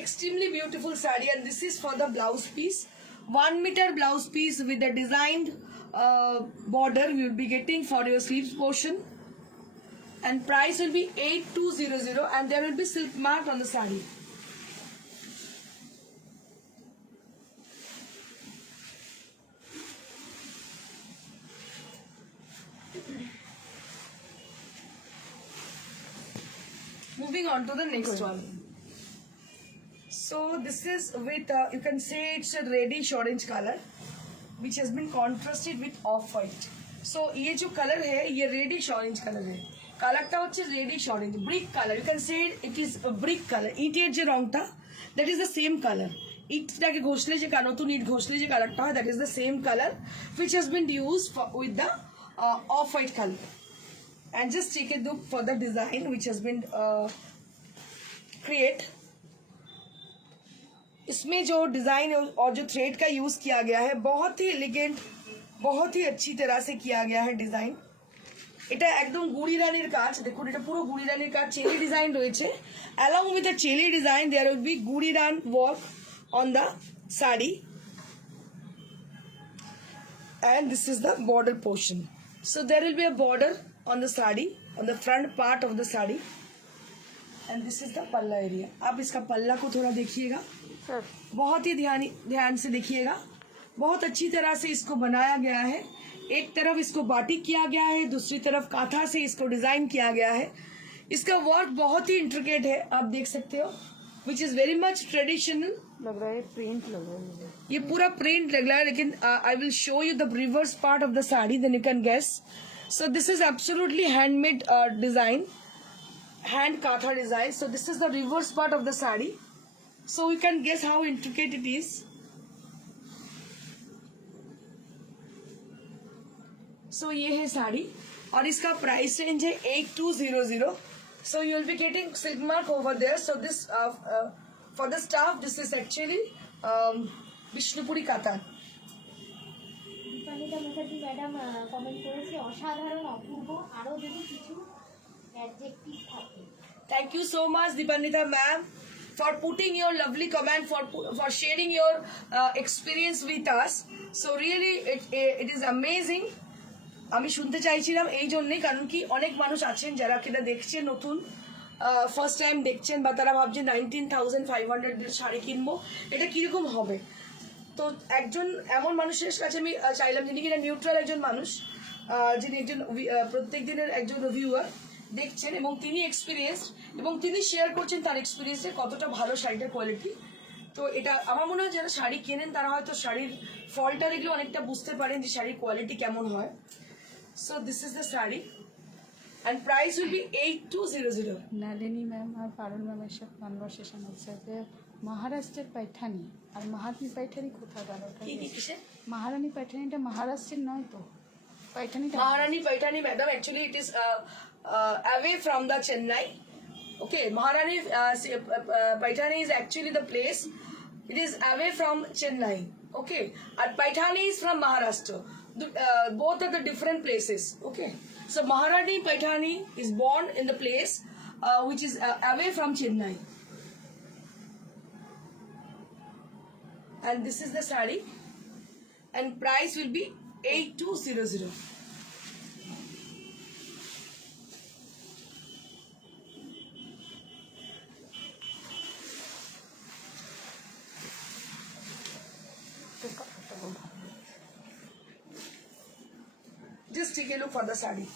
Extremely beautiful saree, and this is for the blouse piece. 1 meter blouse piece with the designed border you will be getting for your sleeves portion, and price will be 8200, and there will be silk mark on the saree. Moving on to the next one. So this is with you can say it's a reddish orange color which has been contrasted with off-white. So ये जो color है ये reddish orange color है. কালারটা হচ্ছে reddish orange, brick color. You can say it is a brick color. ইটের যে রংটা, that is the same color. ইটটাকে ঘষলে যে নতুন ইট ঘষলে যে কালারটা হয়, that is the same color which has been used with the off-white color. And just take a look for the design which has been create. इसमें जो डिजाइन और जो thread का यूज किया गया है बहुत ही एलिगेंट, बहुत ही अच्छी तरह से किया गया है ডিজাইন. এটা একদম গুড়ি রানীর কাজ. দেখুন এটা পুরো গুড়ি রানীর কাজ, চেলি ডিজাইন রয়েছে. along with the চেলি ডিজাইন there will be গুড়ি run work on the sari, and this is the border portion. So there will be a border on the sari, on the front part of the sari, and this is the पल्ला area. आप इसका पल्ला को थोड़ा देखिएगा, बहुत ही ध्यान से देखिएगा. बहुत अच्छी तरह से इसको बनाया गया है। एक तरफ इसको बाटिक किया गया है, दूसरी तरफ काथा से इसको डिजाइन किया गया है। इसका वर्क बहुत ही इंट्रिकेट है, आप देख सकते हो, which is very much traditional. लग रहा है प्रिंट लग रहा है मुझे। ये पूरा प्रिंट लग रहा है, लेकिन I will show you the reverse part of the sari, then you can guess. So this is absolutely handmade design, hand katha design. So this is the reverse part of the sari, so we can guess how intricate it is. So ये है साड़ी और इसका price range है 8200. So you will be getting silk mark over there. So this for the staff, this is actually Vishnupuri katan. Dipanwita Mukherjee madam comment করেছে অসাধারণ অপূর্ব, আরও যদি কিছু অ্যাডজেক্টিভ থাকে। Thank you so much, Dipannita ma'am, for putting your lovely comment, for sharing your experience with us. So really it is amazing. আমি শুনতে চাইছিলাম এই জন্যই, কারণ কি অনেক মানুষ আছেন যারা কিনা দেখছেন নতুন, ফার্স্ট টাইম দেখছেন, বা তারা ভাবছেন 19,500 শাড়ি কিনবো, এটা কিরকম হবে। তো একজন এমন মানুষের কাছে আমি চাইলাম যিনি কিনা নিউট্রাল একজন মানুষ, যিনি একজন প্রত্যেক দিনের একজন রিভিউয়ার দেখছেন এবং তিনি এক্সপিরিয়েন্স এবং তিনি শেয়ার করছেন তার এক্সপিরিয়েন্সে কতটা ভালো শাড়িটার কোয়ালিটি। তো এটা আমার মনে হয় যারা শাড়ি কেনেন তারা হয়তো শাড়ির ফলটা দেখলে অনেকটা বুঝতে পারেন যে শাড়ির কোয়ালিটি কেমন হয়। So this is the sari and price will be 8200। Nalini ma'am আর পারুল ম্যামের সাথে কনভারসেশন হচ্ছে যে মহারাষ্ট্রের পাইঠানি আর মহারানী পাইঠানি কোথায় গেল? কি কিসে? মহারানী পাইঠানিটা মহারাষ্ট্রের নয় তো? পাইঠানিটা Maharani Paithani, madam, actually it is away from the Chennai. Okay, Maharani Paithani is actually the place. It is away from Chennai. Okay, and Paithani is from Maharashtra. Both are the different places. Okay, so Maharani Paithani is born in the place which is away from Chennai. And this is the sari, and price will be 8200. Just take a look for the sari.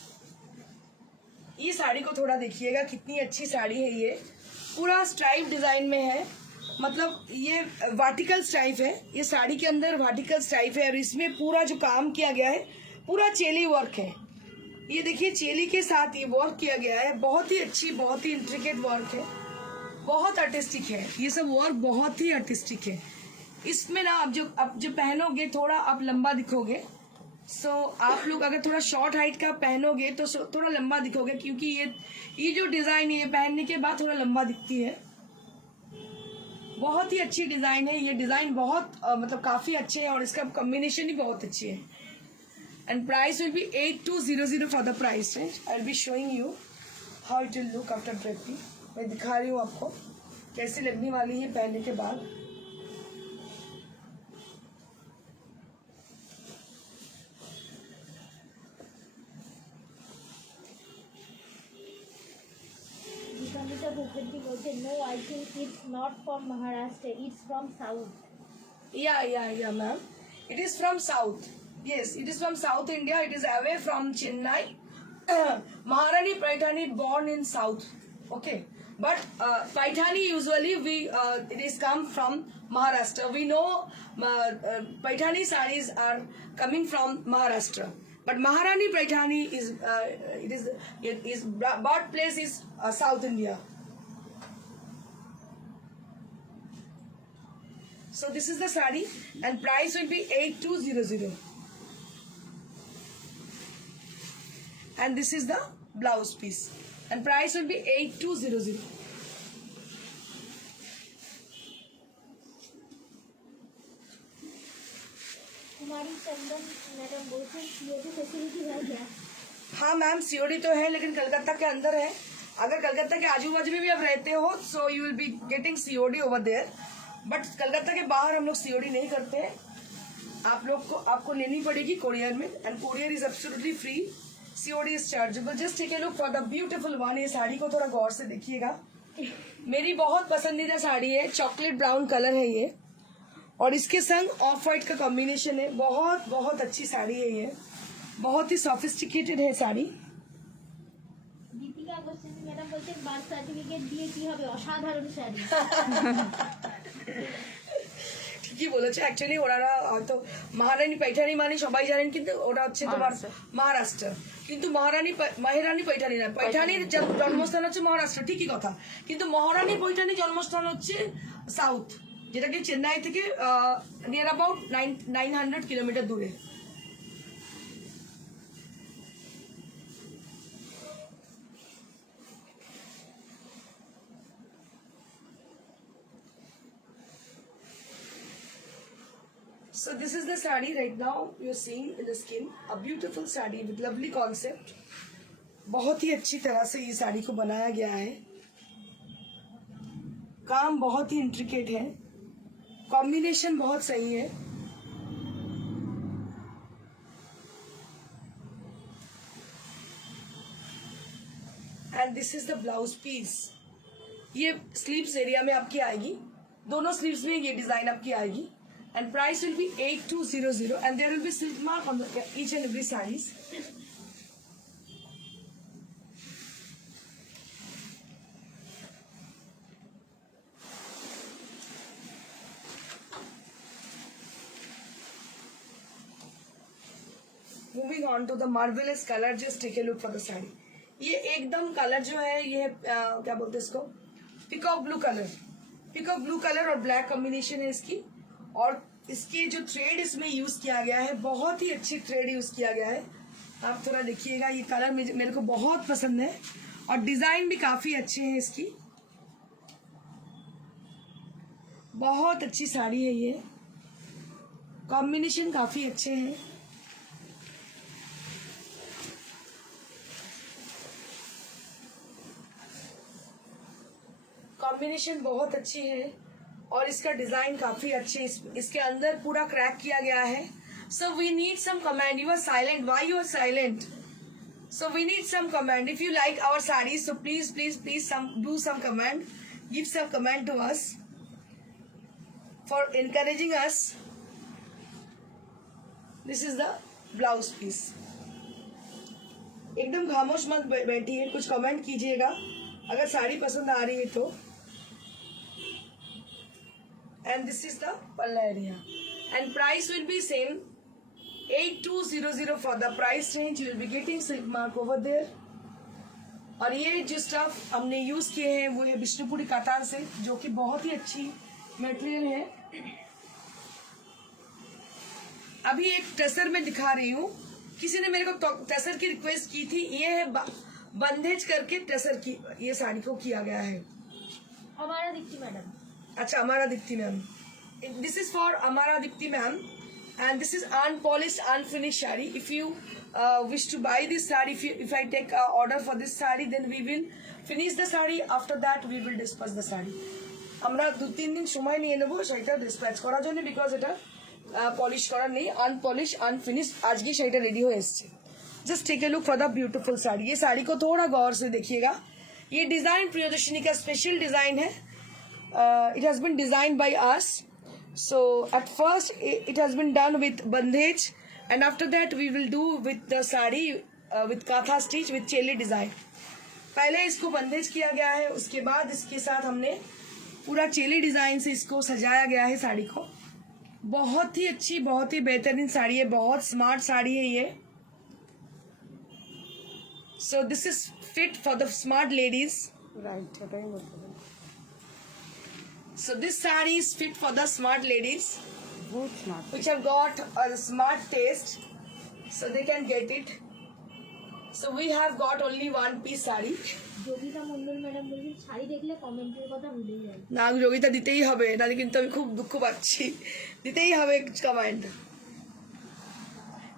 ये साड़ी को थोड़ा देखिएगा, कितनी अच्छी साड़ी है। ये पूरा stripe design में है, मतलब ये वर्टिकल स्ट्राइप है, ये साड़ी के अंदर वर्टिकल स्ट्राइप है और इसमें पूरा जो काम किया गया है पूरा चेली वर्क है। ये देखिए चेली के साथ ये वर्क किया गया है, बहुत ही अच्छी, बहुत ही इंट्रिकेट वर्क है, बहुत आर्टिस्टिक है। ये सब वर्क बहुत ही आर्टिस्टिक है। इसमें ना आप जो पहनोगे थोड़ा आप लंबा दिखोगे। सो आप लोग अगर थोड़ा शॉर्ट हाइट का पहनोगे तो थोड़ा लंबा दिखोगे, क्योंकि ये जो डिजाइन है ये पहनने के बाद थोड़ा लंबा दिखती है। बहुत ही अच्छी डिजाइन है, ये डिजाइन बहुत मतलब काफी अच्छे है और इसका कॉम्बिनेशन ही बहुत अच्छी है। And price will be 8200 for the price range. I will be showing you how it will look after draping. मैं दिखा रही हूँ आपको कैसी लगने वाली है पहनने के बाद। দীপান্বিতা মুখার্জি বলছে no, I think it's not from Maharashtra, it's from south. Yeah, ma'am. It is from South. Yes, it is from South India. It is away from Chennai. Maharani Paithani born in South. Okay, but Paithani usually it is come from Maharashtra. We know Paithani sarees are coming from Maharashtra, but Maharani Paithani is birthplace is South India. So this is the sari and price will be 8200. And this is the blouse piece and price will be 8200. Kumari Chandan madam बोलते COD facility है क्या? हाँ ma'am, COD तो है, लेकिन कलकत्ता के अंदर है। अगर कलकत्ता के आजू बाजू में भी आप रहते हो so you will be getting COD over there, but Calcutta के बाहर हम लोग सीओडी नहीं करते हैं। आपको लेनी पड़ेगी कोरियर में, and courier is absolutely free. COD is chargeable. Just take a look for the beautiful one. ये साड़ी को थोड़ा गौर से देखिएगा, मेरी बहुत पसंदीदा साड़ी है, चॉकलेट ब्राउन कलर है ये, और इसके संग ऑफ वाइट का कॉम्बिनेशन है। बहुत बहुत अच्छी साड़ी है ये, बहुत ही सॉफिस्टिकेटेड है साड़ी। দীপিকা গোস্বামী ম্যাডাম বলছেন বার্থ সার্টিফিকেট দিয়ে কি হবে, অসাধারণ শাড়ি। ঠিকই বলেছে। অ্যাকচুয়ালি ওনারা হয়তো মহারানী पैठानी মানে সবাই জানেন, কিন্তু ওটা হচ্ছে তোমার মহারাষ্ট্র। কিন্তু মহারানী पैठानी না, पैठानीর জন্মস্থান হচ্ছে মহারাষ্ট্র, ঠিকই কথা। কিন্তু মহারানী पैठानी জন্মস্থান হচ্ছে সাউথ, যেটাকে চেন্নাই থেকে নিয়ার অ্যাবাউট 900 কিলোমিটার দূরে। So this is the sari right now you're seeing in the skin, a beautiful sari with lovely concept. बहुत ही अच्छी तरह से ये साड़ी को बनाया गया है, काम बहुत ही इंट्रिकेट है, कॉम्बिनेशन बहुत सही है। And this is the blouse piece. ये स्लीव्स एरिया में आपकी आएगी, दोनों स्लीव्स में ये डिजाइन आपकी आएगी। And price will be 8200 and there will be silk mark on each and every sarees. Moving on to the marvelous color, just take a look for the saree. ये एकदम कलर जो है ये क्या बोलते हैं इसको, peacock blue colour. Peacock blue colour और ब्लैक कॉम्बिनेशन है इसकी, और इसके जो थ्रेड इसमें यूज किया गया है, बहुत ही अच्छी थ्रेड यूज किया गया है। आप थोड़ा देखिएगा, ये कलर मेरे को बहुत पसंद है और डिजाइन भी काफी अच्छे हैं इसकी। बहुत अच्छी साड़ी है ये, कॉम्बिनेशन काफी अच्छे हैं। कॉम्बिनेशन बहुत अच्छी है और इसका डिजाइन काफी अच्छे, इसके अंदर पूरा क्रैक किया गया है। So we need some comment. You are silent, why you are silent? So we need some comment. If you like our sari, so please please please do some comment, give some comment to us for encouraging us. This is the blouse piece. एकदम खामोश मत बैठिए, कुछ comment कीजिएगा अगर साड़ी पसंद आ रही है तो। And this is the palla area and price will be same 8200 for the price range. You will be getting silk mark over there। और ये जो स्टफ हमने यूज किए हैं वो है विष्णुपुरी कातान से, जो कि बहुत ही अच्छी मटेरियल है। अभी एक टसर में दिखा रही हूँ, किसी ने मेरे को टसर की रिक्वेस्ट की थी। ये है बंदेज करके टसर की ये साड़ी को किया गया है। हमारा दीप्ति मैडम, अच्छा Amara Deepti ma'am, this is for Amara Deepti ma'am and this is unpolished unfinished sari. If you wish to buy this saree, if I take order for this saree, then we will finish the saree, after that we will dispatch the saree। আমরা 2-3 দিন সময় নিয়ে নেব সেটা dispatch করার জন্য, because এটা polish করা নেই, अनपॉलिश अनफिनिश्ड আজকে সেটা রেডি হয়ে এসেছে। Just take a look for the beautiful sari. ये साड़ी को थोड़ा गौर से देखिएगा, ये डिजाइन प्रियदर्शिनी का स्पेशल डिजाइन है। It has been designed by us. So at first it has been done with bandhej and after that we will do with the sari with katha stitch with चेली design. पहले इसको बंदेज किया गया है, उसके बाद इसके साथ हमने पूरा चेली डिजाइन से इसको सजाया गया है साड़ी को। बहुत ही अच्छी, बहुत ही बेहतरीन साड़ी है, बहुत स्मार्ट साड़ी है ये। So this is fit for the smart ladies। Right, এটাই বলতে হবে। So this saree is fit for the smart ladies বহুত smart. which have got a smart taste, so they can get it। So we have got only one piece saree। Yogita Mondal madam বলছেন শাড়ি দেখলে কমেন্টের কথা ভুলেই যায়। না যোগিতা দিতেই হবে, নাহলে কিন্তু আমি খুব দুঃখ পাচ্ছি। দিতেই হবে কমেন্ট,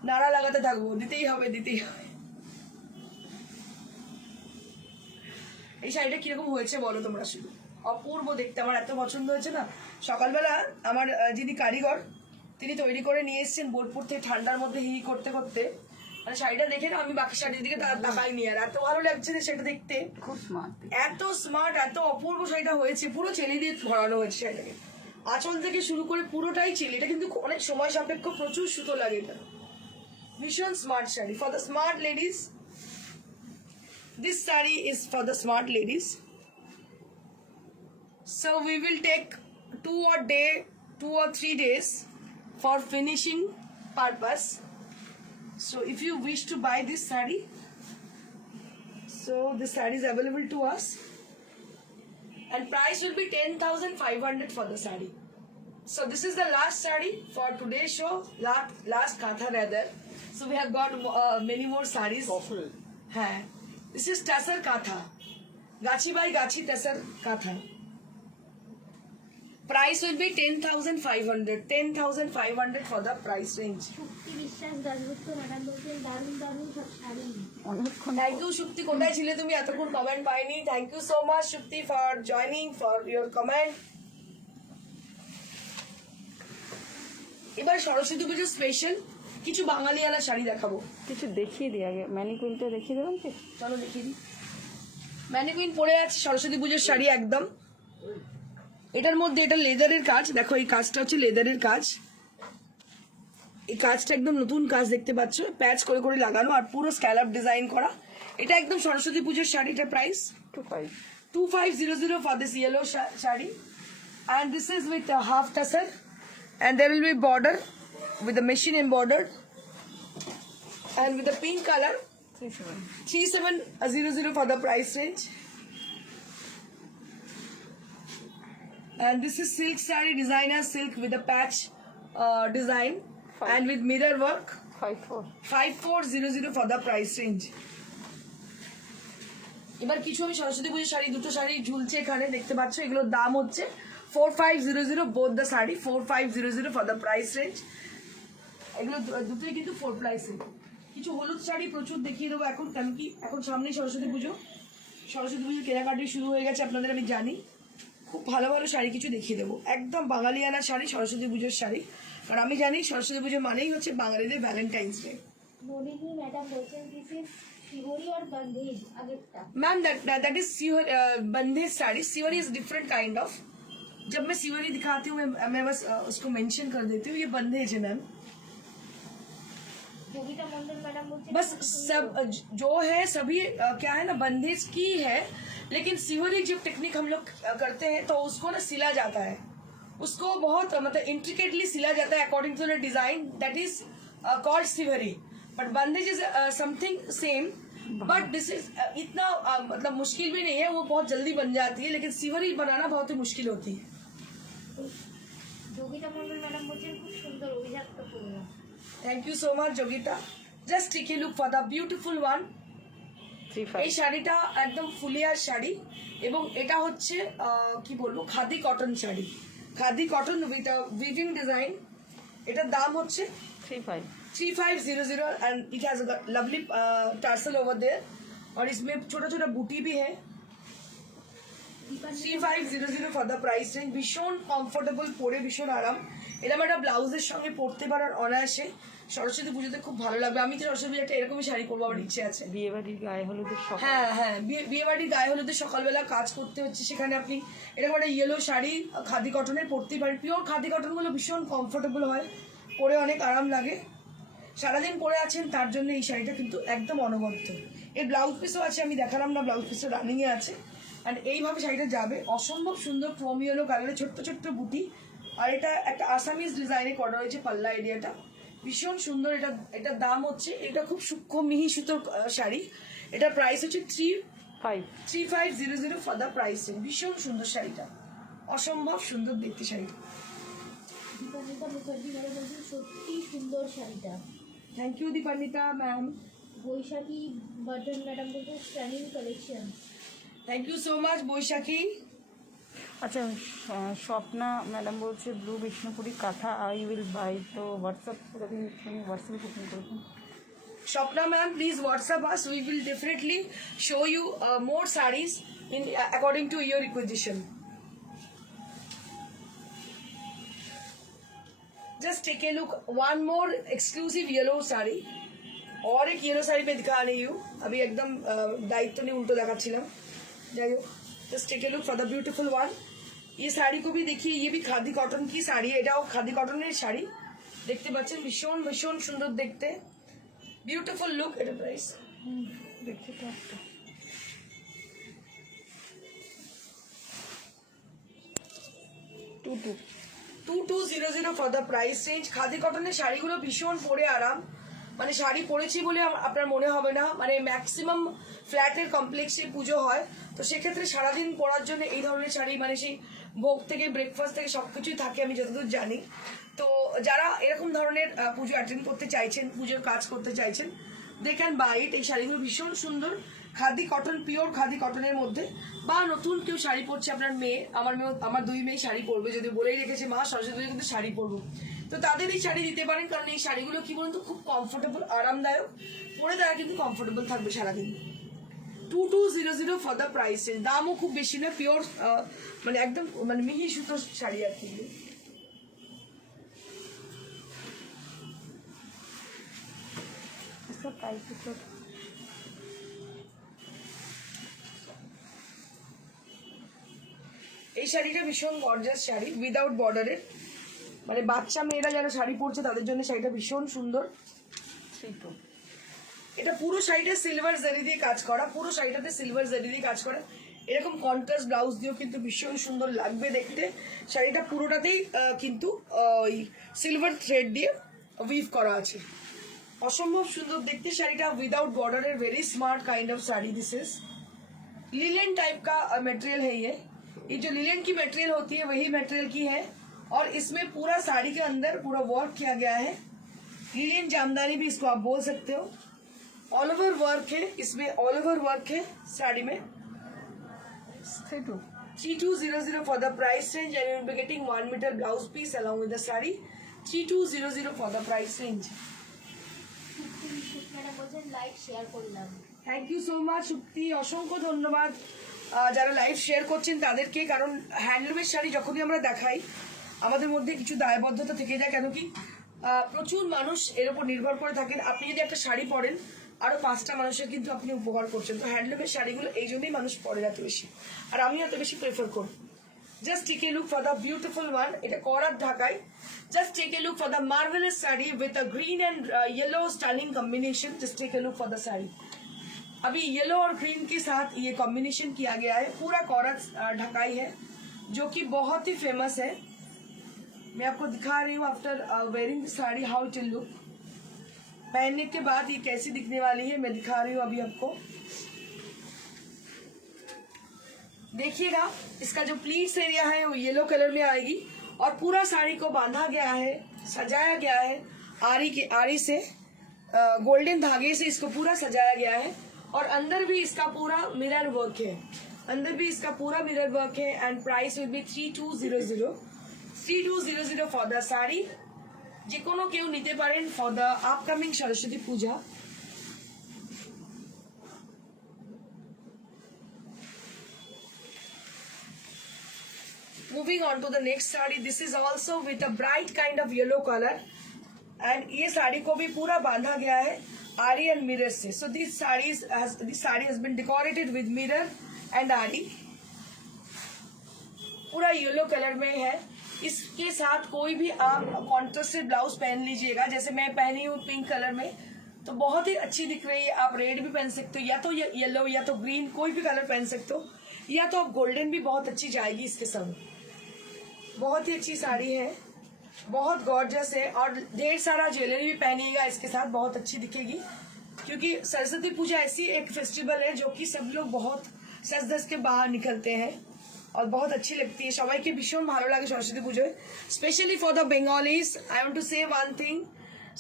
নাড়া লাগাতে থাকবো, দিতেই হবে দিতেই হবে। এই শাড়িটা কিরকম হয়েছে বলো তোমরা শুধু, অপূর্ব দেখতে, আমার এত পছন্দ হয়েছে না। সকালবেলা আমার যিনি কারিগর তিনি তৈরি করে নিয়ে এসেছেন বোলপুর থেকে, ঠান্ডার মধ্যে হি করতে করতে, মানে শাড়িটা দেখে না আমি বাকি শাড়ির দিকে তাকাইনি, আর এত ভালো লাগছে যে সেটা দেখতে। খুব স্মার্ট। এত স্মার্ট, এত অপূর্ব শাড়িটা হয়েছে, পুরো চেলি দিয়ে ভরানো হয়েছে শাড়িটাকে। আঁচল থেকে শুরু করে পুরোটাই চিল। এটা কিন্তু অনেক সময় সাপেক্ষ, প্রচুর সুতো লাগে এটা। ভীষণ smart sari for the smart ladies. This sari is for the smart ladies. So we will take 2 or 3 days for finishing purpose. So if you wish to buy this saree, so this saree is available to us, and price will be 10,500 for the saree. So this is the last saree for today's show, last katha rather. So we have got many more sarees. Hai. This is Tasar Katha. Gachi by Gachi Tasar Katha. Price will be 10,500. 10,500 for the price range. Shukti বিশ্বাস Dasgupta madam বলছেন দারুণ দারুণ সব শাড়ি। অনেকক্ষণ thank you Shukti, কোথায় ছিলে তুমি? এতক্ষণ কমেন্ট পাইনি। Thank you so much Shukti for joining, for your comment. এবার সরস্বতী পুজো স্পেশাল কিছু বাঙালিয়ানা শাড়ি দেখাবো। কিছু দেখিয়ে দিই আগে, ম্যানিকুইনটা দেখিয়ে দেবেন কি? চলো দেখিয়ে দিই। ম্যানিকুইন পরে আছে সরস্বতী পুজোর শাড়ি একদম। এটার মধ্যে এটা লেদারের কাজ, দেখো এই কাজটা হচ্ছে লেদারের কাজ। এই কাজটা একদম নতুন কাজ দেখতে পাচ্ছ, প্যাচ করে করে লাগানো আর পুরো স্ক্যালাপ ডিজাইন করা। এটা একদম সরস্বতী পুজোর শাড়ি। এটার price 2500 for this yellow shadi, and this is with a half tassel, and there will be border with the machine embroidered, and with the pink color 3700 for the price range. And this is silk saree, designer silk with a patch design and with mirror work. 5400 for the price range. এবার কিছু আমি সরস্বতী পুজোর শাড়ি, দুটো শাড়ি ঝুলছে এখানে দেখতে পাচ্ছ, এগুলোর দাম হচ্ছে 4500 both the sari, 4500 for the price range. এগুলো দুটোই কিন্তু 4 প্রাইস। কিছু হলুদ শাড়ি প্রচুর দেখিয়ে দেবো এখন, কেন কি এখন সামনেই সরস্বতী পুজো। সরস্বতী পুজোর কেনাকাটি শুরু হয়ে গেছে আপনাদের আমি জানি। খুব ভালো ভালো শাড়ি কিছু দেখিয়ে দেবো, একদম বাঙালিয়ানা শাড়ি, সরস্বতী পুজোর শাড়ি। আর আমি জানি সরস্বতী পুজো মানেই হচ্ছে বাঙালিদের ভ্যালেন্টাইন্স ডে। নলিনী ম্যাডাম বলছেন দিস ইজ শিবরি আর বন্ধেজ আগেরটা। Ma'am that is bandhej sari. Sivri is different kind of. जब मैं सिवरी दिखाती हूँ मैं बस उसको मेंशन कर देती हूँ, ये बंधेज है मैम। যোগিতা মন্ডল ম্যাডাম বলছেন बस सब जो है सभी क्या है ना बंधेज की है, लेकिन सिवरी जो टेक्निक हम लोग करते हैं तो उसको ना सिला जाता है, उसको बहुत मतलब इंट्रिकेटली सिला जाता है according to the design, that is called सिवरी। But Bandhej is something same, but this is इतना मतलब मुश्किल भी नहीं है, वो बहुत जल्दी बन जाती है, लेकिन सिवरी बनाना बहुत ही मुश्किल होती है। যোগিতা মন্ডল ম্যাডাম বলছেন খুব সুন্দর অভিজাতপূর্ণ। Thank you so much Yogita. Just take a look for the beautiful one. এই শাড়িটা একদম ফুলিয়ার শাড়ি এবং এটা হচ্ছে কি বলবো khadi cotton sari, khadi cotton with weaving design. এটার দাম হচ্ছে 3500 and it has lovely tassel over there और इसमें छोटा छोटा बूटी भी है। 3500 फॉर द प्राइस रेंज। ভীষণ কমফোর্টেবল, পরে ভীষণ আরাম। এরকম একটা ব্লাউজের সঙ্গে পরতে পারার অনায়াসে সরস্বতী পুজোতে খুব ভালো লাগবে। আমি তো সরস্বতী পুজোতে এরকমই শাড়ি পরবো, আমার ইচ্ছে আছে। বিয়ে বাড়ির গায়ে হলুদের হ্যাঁ হ্যাঁ, বিয়ে বাড়ির গায়ে হলুদের সকালবেলা কাজ করতে হচ্ছে, সেখানে আপনি এরকম একটা ইয়েলো শাড়ি খাদি কটনের পরতেই পারেন। পিওর খাদি কটনগুলো ভীষণ কমফোর্টেবল হয়, পরে অনেক আরাম লাগে। সারাদিন পরে আছেন তার জন্য এই শাড়িটা কিন্তু একদম অনবদ্য। এর ব্লাউজ পিসও আছে, আমি দেখালাম না, ব্লাউজ পিসও রানিংয়ে আছে। অ্যান্ড এইভাবে শাড়িটা যাবে, অসম্ভব সুন্দর ক্রোম ইয়েলো কালারে ছোট্ট ছোট্ট বুটি। আর এটা একটা আসামিজ ডিজাইনে করা হয়েছে পাল্লা এরিয়াটা, ভীষণ সুন্দর। এটার দাম হচ্ছে, এটা খুব সূক্ষ্ম মিহি সুতোর শাড়ি। এটার প্রাইস হচ্ছে 3500 ফর দ্য প্রাইস। ভীষণ সুন্দর শাড়িটা, অসম্ভব সুন্দর দেখতে শাড়িটা। দীপান্বিতা মুখার্জি ম্যাডাম বলছেন সত্যি সুন্দর শাড়িটা। Thank you Dipanwita ma'am. Baishakhi Bardhan madam বলছেন stunning collection. Thank you so much Baishakhi. আচ্ছা, স্বপ্না ম্যাডাম বলছে blue Bishnupuri kantha I will buy, তো হোয়াটসঅ্যাপ করে দিন, হোয়াটসঅ্যাপে বুকিং করবেন। Swapna ma'am, please WhatsApp us. We will definitely show you more sarees in according to your requisition. Just take a look. One more exclusive yellow saree. और एक yellow sari पे दिखा रही हूँ, अभी एकदम दायित्व नहीं उल्टो दिखाচ্ছিলাম। যাই হোক, just take a look for the beautiful one. ये साड़ी को भी देखिए, ये भी खादी कॉटन की साड़ी है, এটাও খাদি কটনের শাড়ি। দেখতে পাচ্ছেন ভীষণ ভীষণ সুন্দর দেখতে, বিউটিফুল লুক। এটা প্রাইস দেখছি তো একটা 2200 for the price range. Khadi কটনের শাড়িগুলো ভীষণ পরে আরাম, মানে শাড়ি পরেছি বলে আপনার মনে হবে না। মানে ম্যাক্সিমাম ফ্ল্যাটের কমপ্লেক্সে পুজো হয়, তো সেক্ষেত্রে সারাদিন পরার জন্য এই ধরনের শাড়ি, মানে সেই ভোগ থেকে ব্রেকফাস্ট থেকে সবকিছুই থাকে আমি যতদূর জানি। তো যারা এরকম ধরনের পুজো অ্যাটেন্ড করতে চাইছেন, পুজোর কাজ করতে চাইছেন, দে ক্যান বাই ইট। এই শাড়িগুলো ভীষণ সুন্দর, খাদি কটন, পিওর খাদি কটনের মধ্যে। বা নতুন কেউ শাড়ি পরছে, আপনার মেয়ে, আমার 2 মেয়ে শাড়ি পরবে, যদি বলেই রেখেছে মা সরস্বতী পুজোয় কিন্তু শাড়ি পরবো, তো তাদের এই শাড়ি দিতে পারেন। কারণ এই শাড়িগুলো কি বলুন তো, খুব কমফোর্টেবল, আরামদায়ক, পরে তারা কিন্তু কমফোর্টেবল থাকবে সারাদিন। 2200 ফর দ্য প্রাইস রেঞ্জ। দামও খুব বেশি না, পিওর মানে একদম মানে মিহি সুতো শাড়ি আর কি। इसका प्राइस तो এই শাড়িটা ভীষণ গর্জাস শাড়ি, উইদাউট বর্ডারের, মানে বাচ্চা মেয়েরা যারা শাড়ি পরছে তাদের জন্য শাড়িটা ভীষণ সুন্দর। तो এটা পুরো শাড়িটা সিলভার জারি দিয়ে কাজ করা, পুরো শাড়িটাতে সিলভার জারি দিয়ে কাজ করা, এরকম কন্ট্রাস্ট ব্লাউজ দিয়েও কিন্তু ভীষণ সুন্দর লাগবে দেখতে। শাড়িটা পুরোটাতেই কিন্তু ওই সিলভার থ্রেড দিয়ে উইভ করা আছে, অসম্ভব সুন্দর দেখতে শাড়িটা, विदाउट बॉर्डर है, very smart kind of sari. This is linen type का मटेरियल है ये जो लिलेन की मटेरियल होती है वही मटेरियल की है, और इसमें पूरा साड़ी के अंदर पूरा वर्क किया गया है। लिलेन जामदानी भी इसको आप बोल सकते हो। ऑल ओवर वर्क है इसमें, ऑल ओवर वर्क है साड़ी में। 3200 for the price range, and you will be getting 1 meter blouse piece along with the saree. 3200 for the price range. Madam বলছেন লাইক শেয়ার করলাম। Thank you so much Shukti, অসংখ্য ধন্যবাদ যারা live share করছেন তাদেরকে। কারণ হ্যান্ডলুমের শাড়ি যখনই আমরা দেখাই আমাদের মধ্যে কিছু দায়বদ্ধতা থেকে যায়, কেন কি প্রচুর মানুষ এর উপর নির্ভর করে থাকেন। আপনি যদি একটা শাড়ি পরেন, আরো 5টা মানুষের কিন্তু আপনি উপকার করছেন। তো হ্যান্ডলুমের শাড়িগুলো এই জন্যই মানুষ পরে এত বেশি, আর আমি এত বেশি প্রেফার করি। Just take a look for the beautiful one, এটা করার ঢাকায়। Just take a look for the marvelous saree with a green and yellow stunning combination. Just take a look for the saree. अभी yellow और green के साथ ये combination किया गया है, पूरा कॉरत ढकाई है जो कि बहुत ही फेमस है। मैं आपको दिखा रही हूँ after wearing sari how it will look. पहनने के बाद ये कैसी दिखने वाली है मैं दिखा रही हूँ अभी आपको। देखिएगा इसका जो प्लीट्स एरिया है वो येलो कलर में आएगी, और पूरा साड़ी को बांधा गया है, सजाया गया है आरी से, गोल्डन धागे से इसको पूरा सजाया गया है। और अंदर भी इसका पूरा मिरर वर्क है, अंदर भी इसका पूरा मिरर वर्क है। And price will be 3200 for the sari. যে কোনো কেউ নিতে পারেন for the upcoming Saraswati Puja. Moving on to the next sari, this is also with a bright kind of yellow color, and ये साड़ी को भी पूरा बांधा गया है आरी एंड मिरर से। So this sari has been decorated with mirror and आरी, पूरा येलो कलर में है। इसके साथ कोई भी आप कॉन्ट्रास्टेड ब्लाउज पहन लीजिएगा, जैसे मैं पहनी हूँ पिंक कलर में, तो बहुत ही अच्छी दिख रही है। आप रेड भी पहन सकते हो, या तो येलो या तो ग्रीन, कोई भी कलर पहन सकते हो, या तो आप गोल्डन भी बहुत अच्छी जाएगी इसके संग। बहुत ही अच्छी साड़ी है, बहुत गॉर्जियस है, और ढेर सारा ज्वेलरी भी पहनिएगा इसके साथ, बहुत अच्छी दिखेगी। क्योंकि सरस्वती पूजा ऐसी एक फेस्टिवल है जो कि सब लोग बहुत सज धज के बाहर निकलते हैं और बहुत अच्छी लगती है। সবাইকে ভীষণ ভালো লাগে সরস্বতী পুজোয়, specially for the Bengalis. I want to say one thing,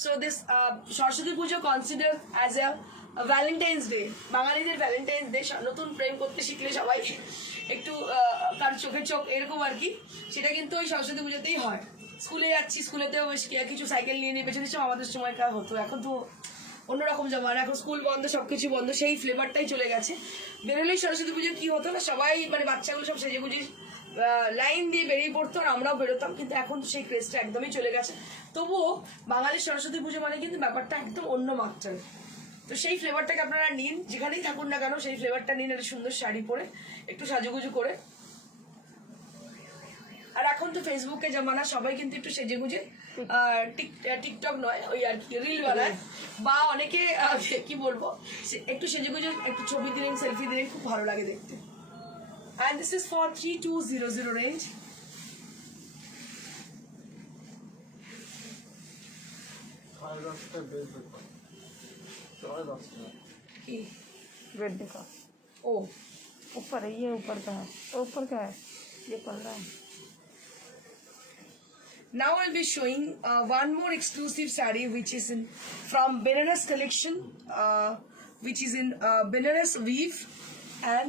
so this Saraswati Puja consider as a Valentine's Day, বাঙালিদের ভ্যালেন্টাইন্স ডে। নতুন প্রেম করতে শিখলে সবাই একটু কার চোখে চোখ এরকম আর কি, সেটা কিন্তু ওই সরস্বতী পুজোতেই হয়। স্কুলে যাচ্ছি, স্কুলেতেও বেশ কিছু সাইকেল নিয়ে নিয়ে পেছনে সব আমাদের সময়কার হতো। এখন তো অন্যরকম জামানা, এখন স্কুল বন্ধ, সবকিছু বন্ধ, সেই ফ্লেভারটাই চলে গেছে। বেরোলেই সরস্বতী পুজো কি হতো না, সবাই মানে বাচ্চাগুলো সব সেজে গুজে লাইন দিয়ে বেরিয়ে পড়তো, আর আমরাও বেরোতাম। কিন্তু এখন তো সেই ক্রেজটা একদমই চলে গেছে। তবুও বাঙালির সরস্বতী পুজো মানে কিন্তু ব্যাপারটা একদম অন্য মাত্রার। তো সেই ফ্লেভারটাকে আপনারা নিন, যেখানেই থাকুন না কেন সেই ফ্লেভারটা নিন, একটা সুন্দর শাড়ি পরে একটু সাজুগুজু করে। আর এখন তো ফেসবুকে জামানা, সবাই কিন্তু একটু সেজে গুজে টিকটক নয় ওই আর কি রিল বানায়, বা অনেকে কি বলবো একটু সেজে গুজে একটু ছবি দিলেন, সেলফি দিলেন, খুব ভালো লাগে দেখতে। And this is for 3200 range. की बेड का ओ ऊपर है, ये ऊपर का है, ऊपर का है, ये पल्ला है। now I'll be showing one more exclusive saree which is in from Benares collection, which is in Benares weave, and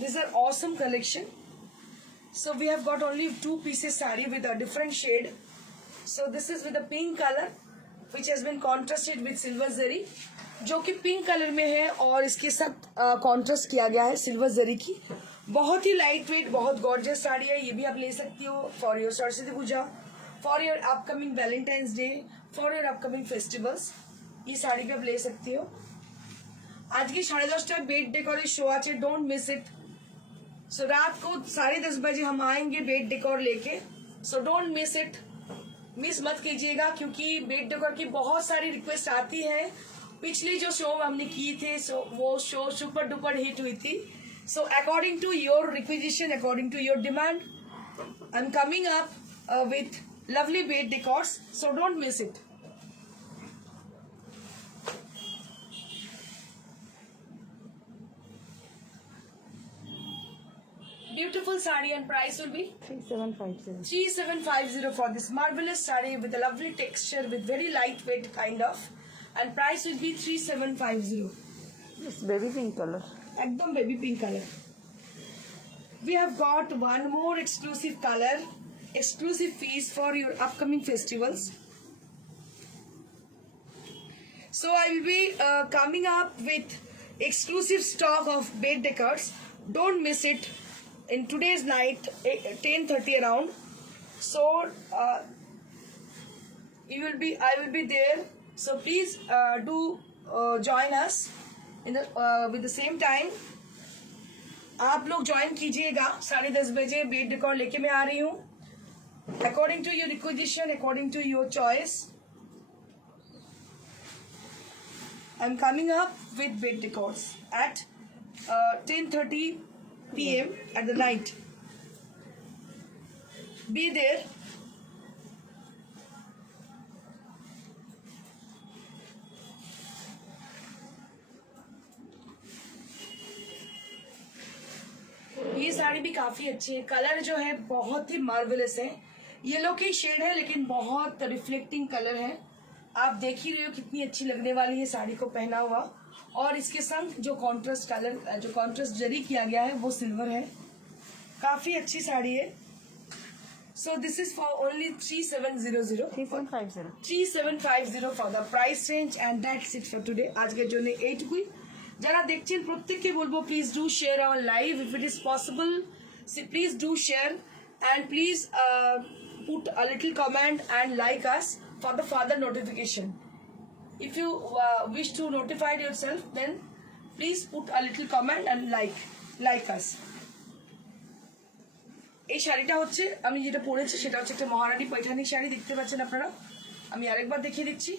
these are awesome collection. So we have got only 2 pieces saree with a different shade. So this is with a pink color which has been contrasted with silver zari, जो कि pink colour में है और इसके साथ contrast किया गया है सिल्वर जरी की। बहुत ही लाइट वेट, बहुत गॉर्जियस साड़ी है। ये भी आप ले सकती हो for your Saraswati Puja, for your upcoming Valentine's day, for your upcoming festivals, ये साड़ी भी आप ले सकती हो। आज की 10:30 बेड डेकोर शो आचे, डोंट मिस इट। सो रात को 10:30 बजे हम आएंगे बेड डेकोर लेके, सो डोंट मिस इट, मिस मत कीजिएगा, क्योंकि बेड डेकोर की बहुत सारी रिक्वेस्ट आती है। पिछली जो शो हमने की थे वो शो सुपर डुपर हिट हुई थी। So according to your requisition, according to your demand, I am coming up with lovely bed decors, so don't miss it. Beautiful saree, and price will be 3750। 3750 for this marvelous saree with a lovely texture, with very lightweight kind of, and price will be 3750. This baby pink color। Ekdam baby pink color. We have got one more exclusive color, exclusive piece for your upcoming festivals. So I will be coming up with exclusive stock of bed decors. Don't miss it in today's night, 10:30 around. So I will be there. So please do join us in the with the same time. आप लोग join कीजिएगा 10:30 बजे। Bed decor लेके मैं आ रही हूँ, according to your requisition, according to your choice. I am coming up with bed decors at 10:30 p.m. at the night. Be there. ये साड़ी भी काफी अच्छी है। कलर जो है बहुत ही मार्वेलस है, येलो की शेड है लेकिन बहुत रिफ्लेक्टिंग कलर है। आप देख ही रहे हो कितनी अच्छी लगने वाली है साड़ी को पहना हुआ, और इसके संग जो कॉन्ट्रास्ट कलर, जो कॉन्ट्रास्ट जरी किया गया है वो सिल्वर है। काफी अच्छी साड़ी है। सो this is for only 3700 3750 for the price range, and that's it for today. আজকের জন্য এইটুকুই। যারা দেখছেন প্রত্যেককে বলবো please do share our live if it is possible. Please do share and please put a little comment and like us for the further notification. If you wish to notify yourself, then please put a little comment and like us. এই শাড়িটা হচ্ছে আমি যেটা পরেছি সেটা হচ্ছে একটা মহারানী पैठानी শাড়ি, দেখতে পাচ্ছেন আপনারা। আমি আরেকবার দেখিয়ে দিচ্ছি।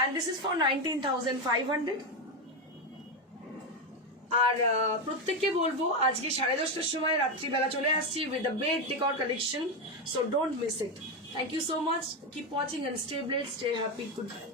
and this is for 19,500। আর প্রত্যেককে বলবো আজকে 10:30টার সময় রাত্রিবেলা চলে আসছি with the bed decor collection, so don't miss it. Thank you so much. Keep watching and stay blessed, stay happy. Goodbye.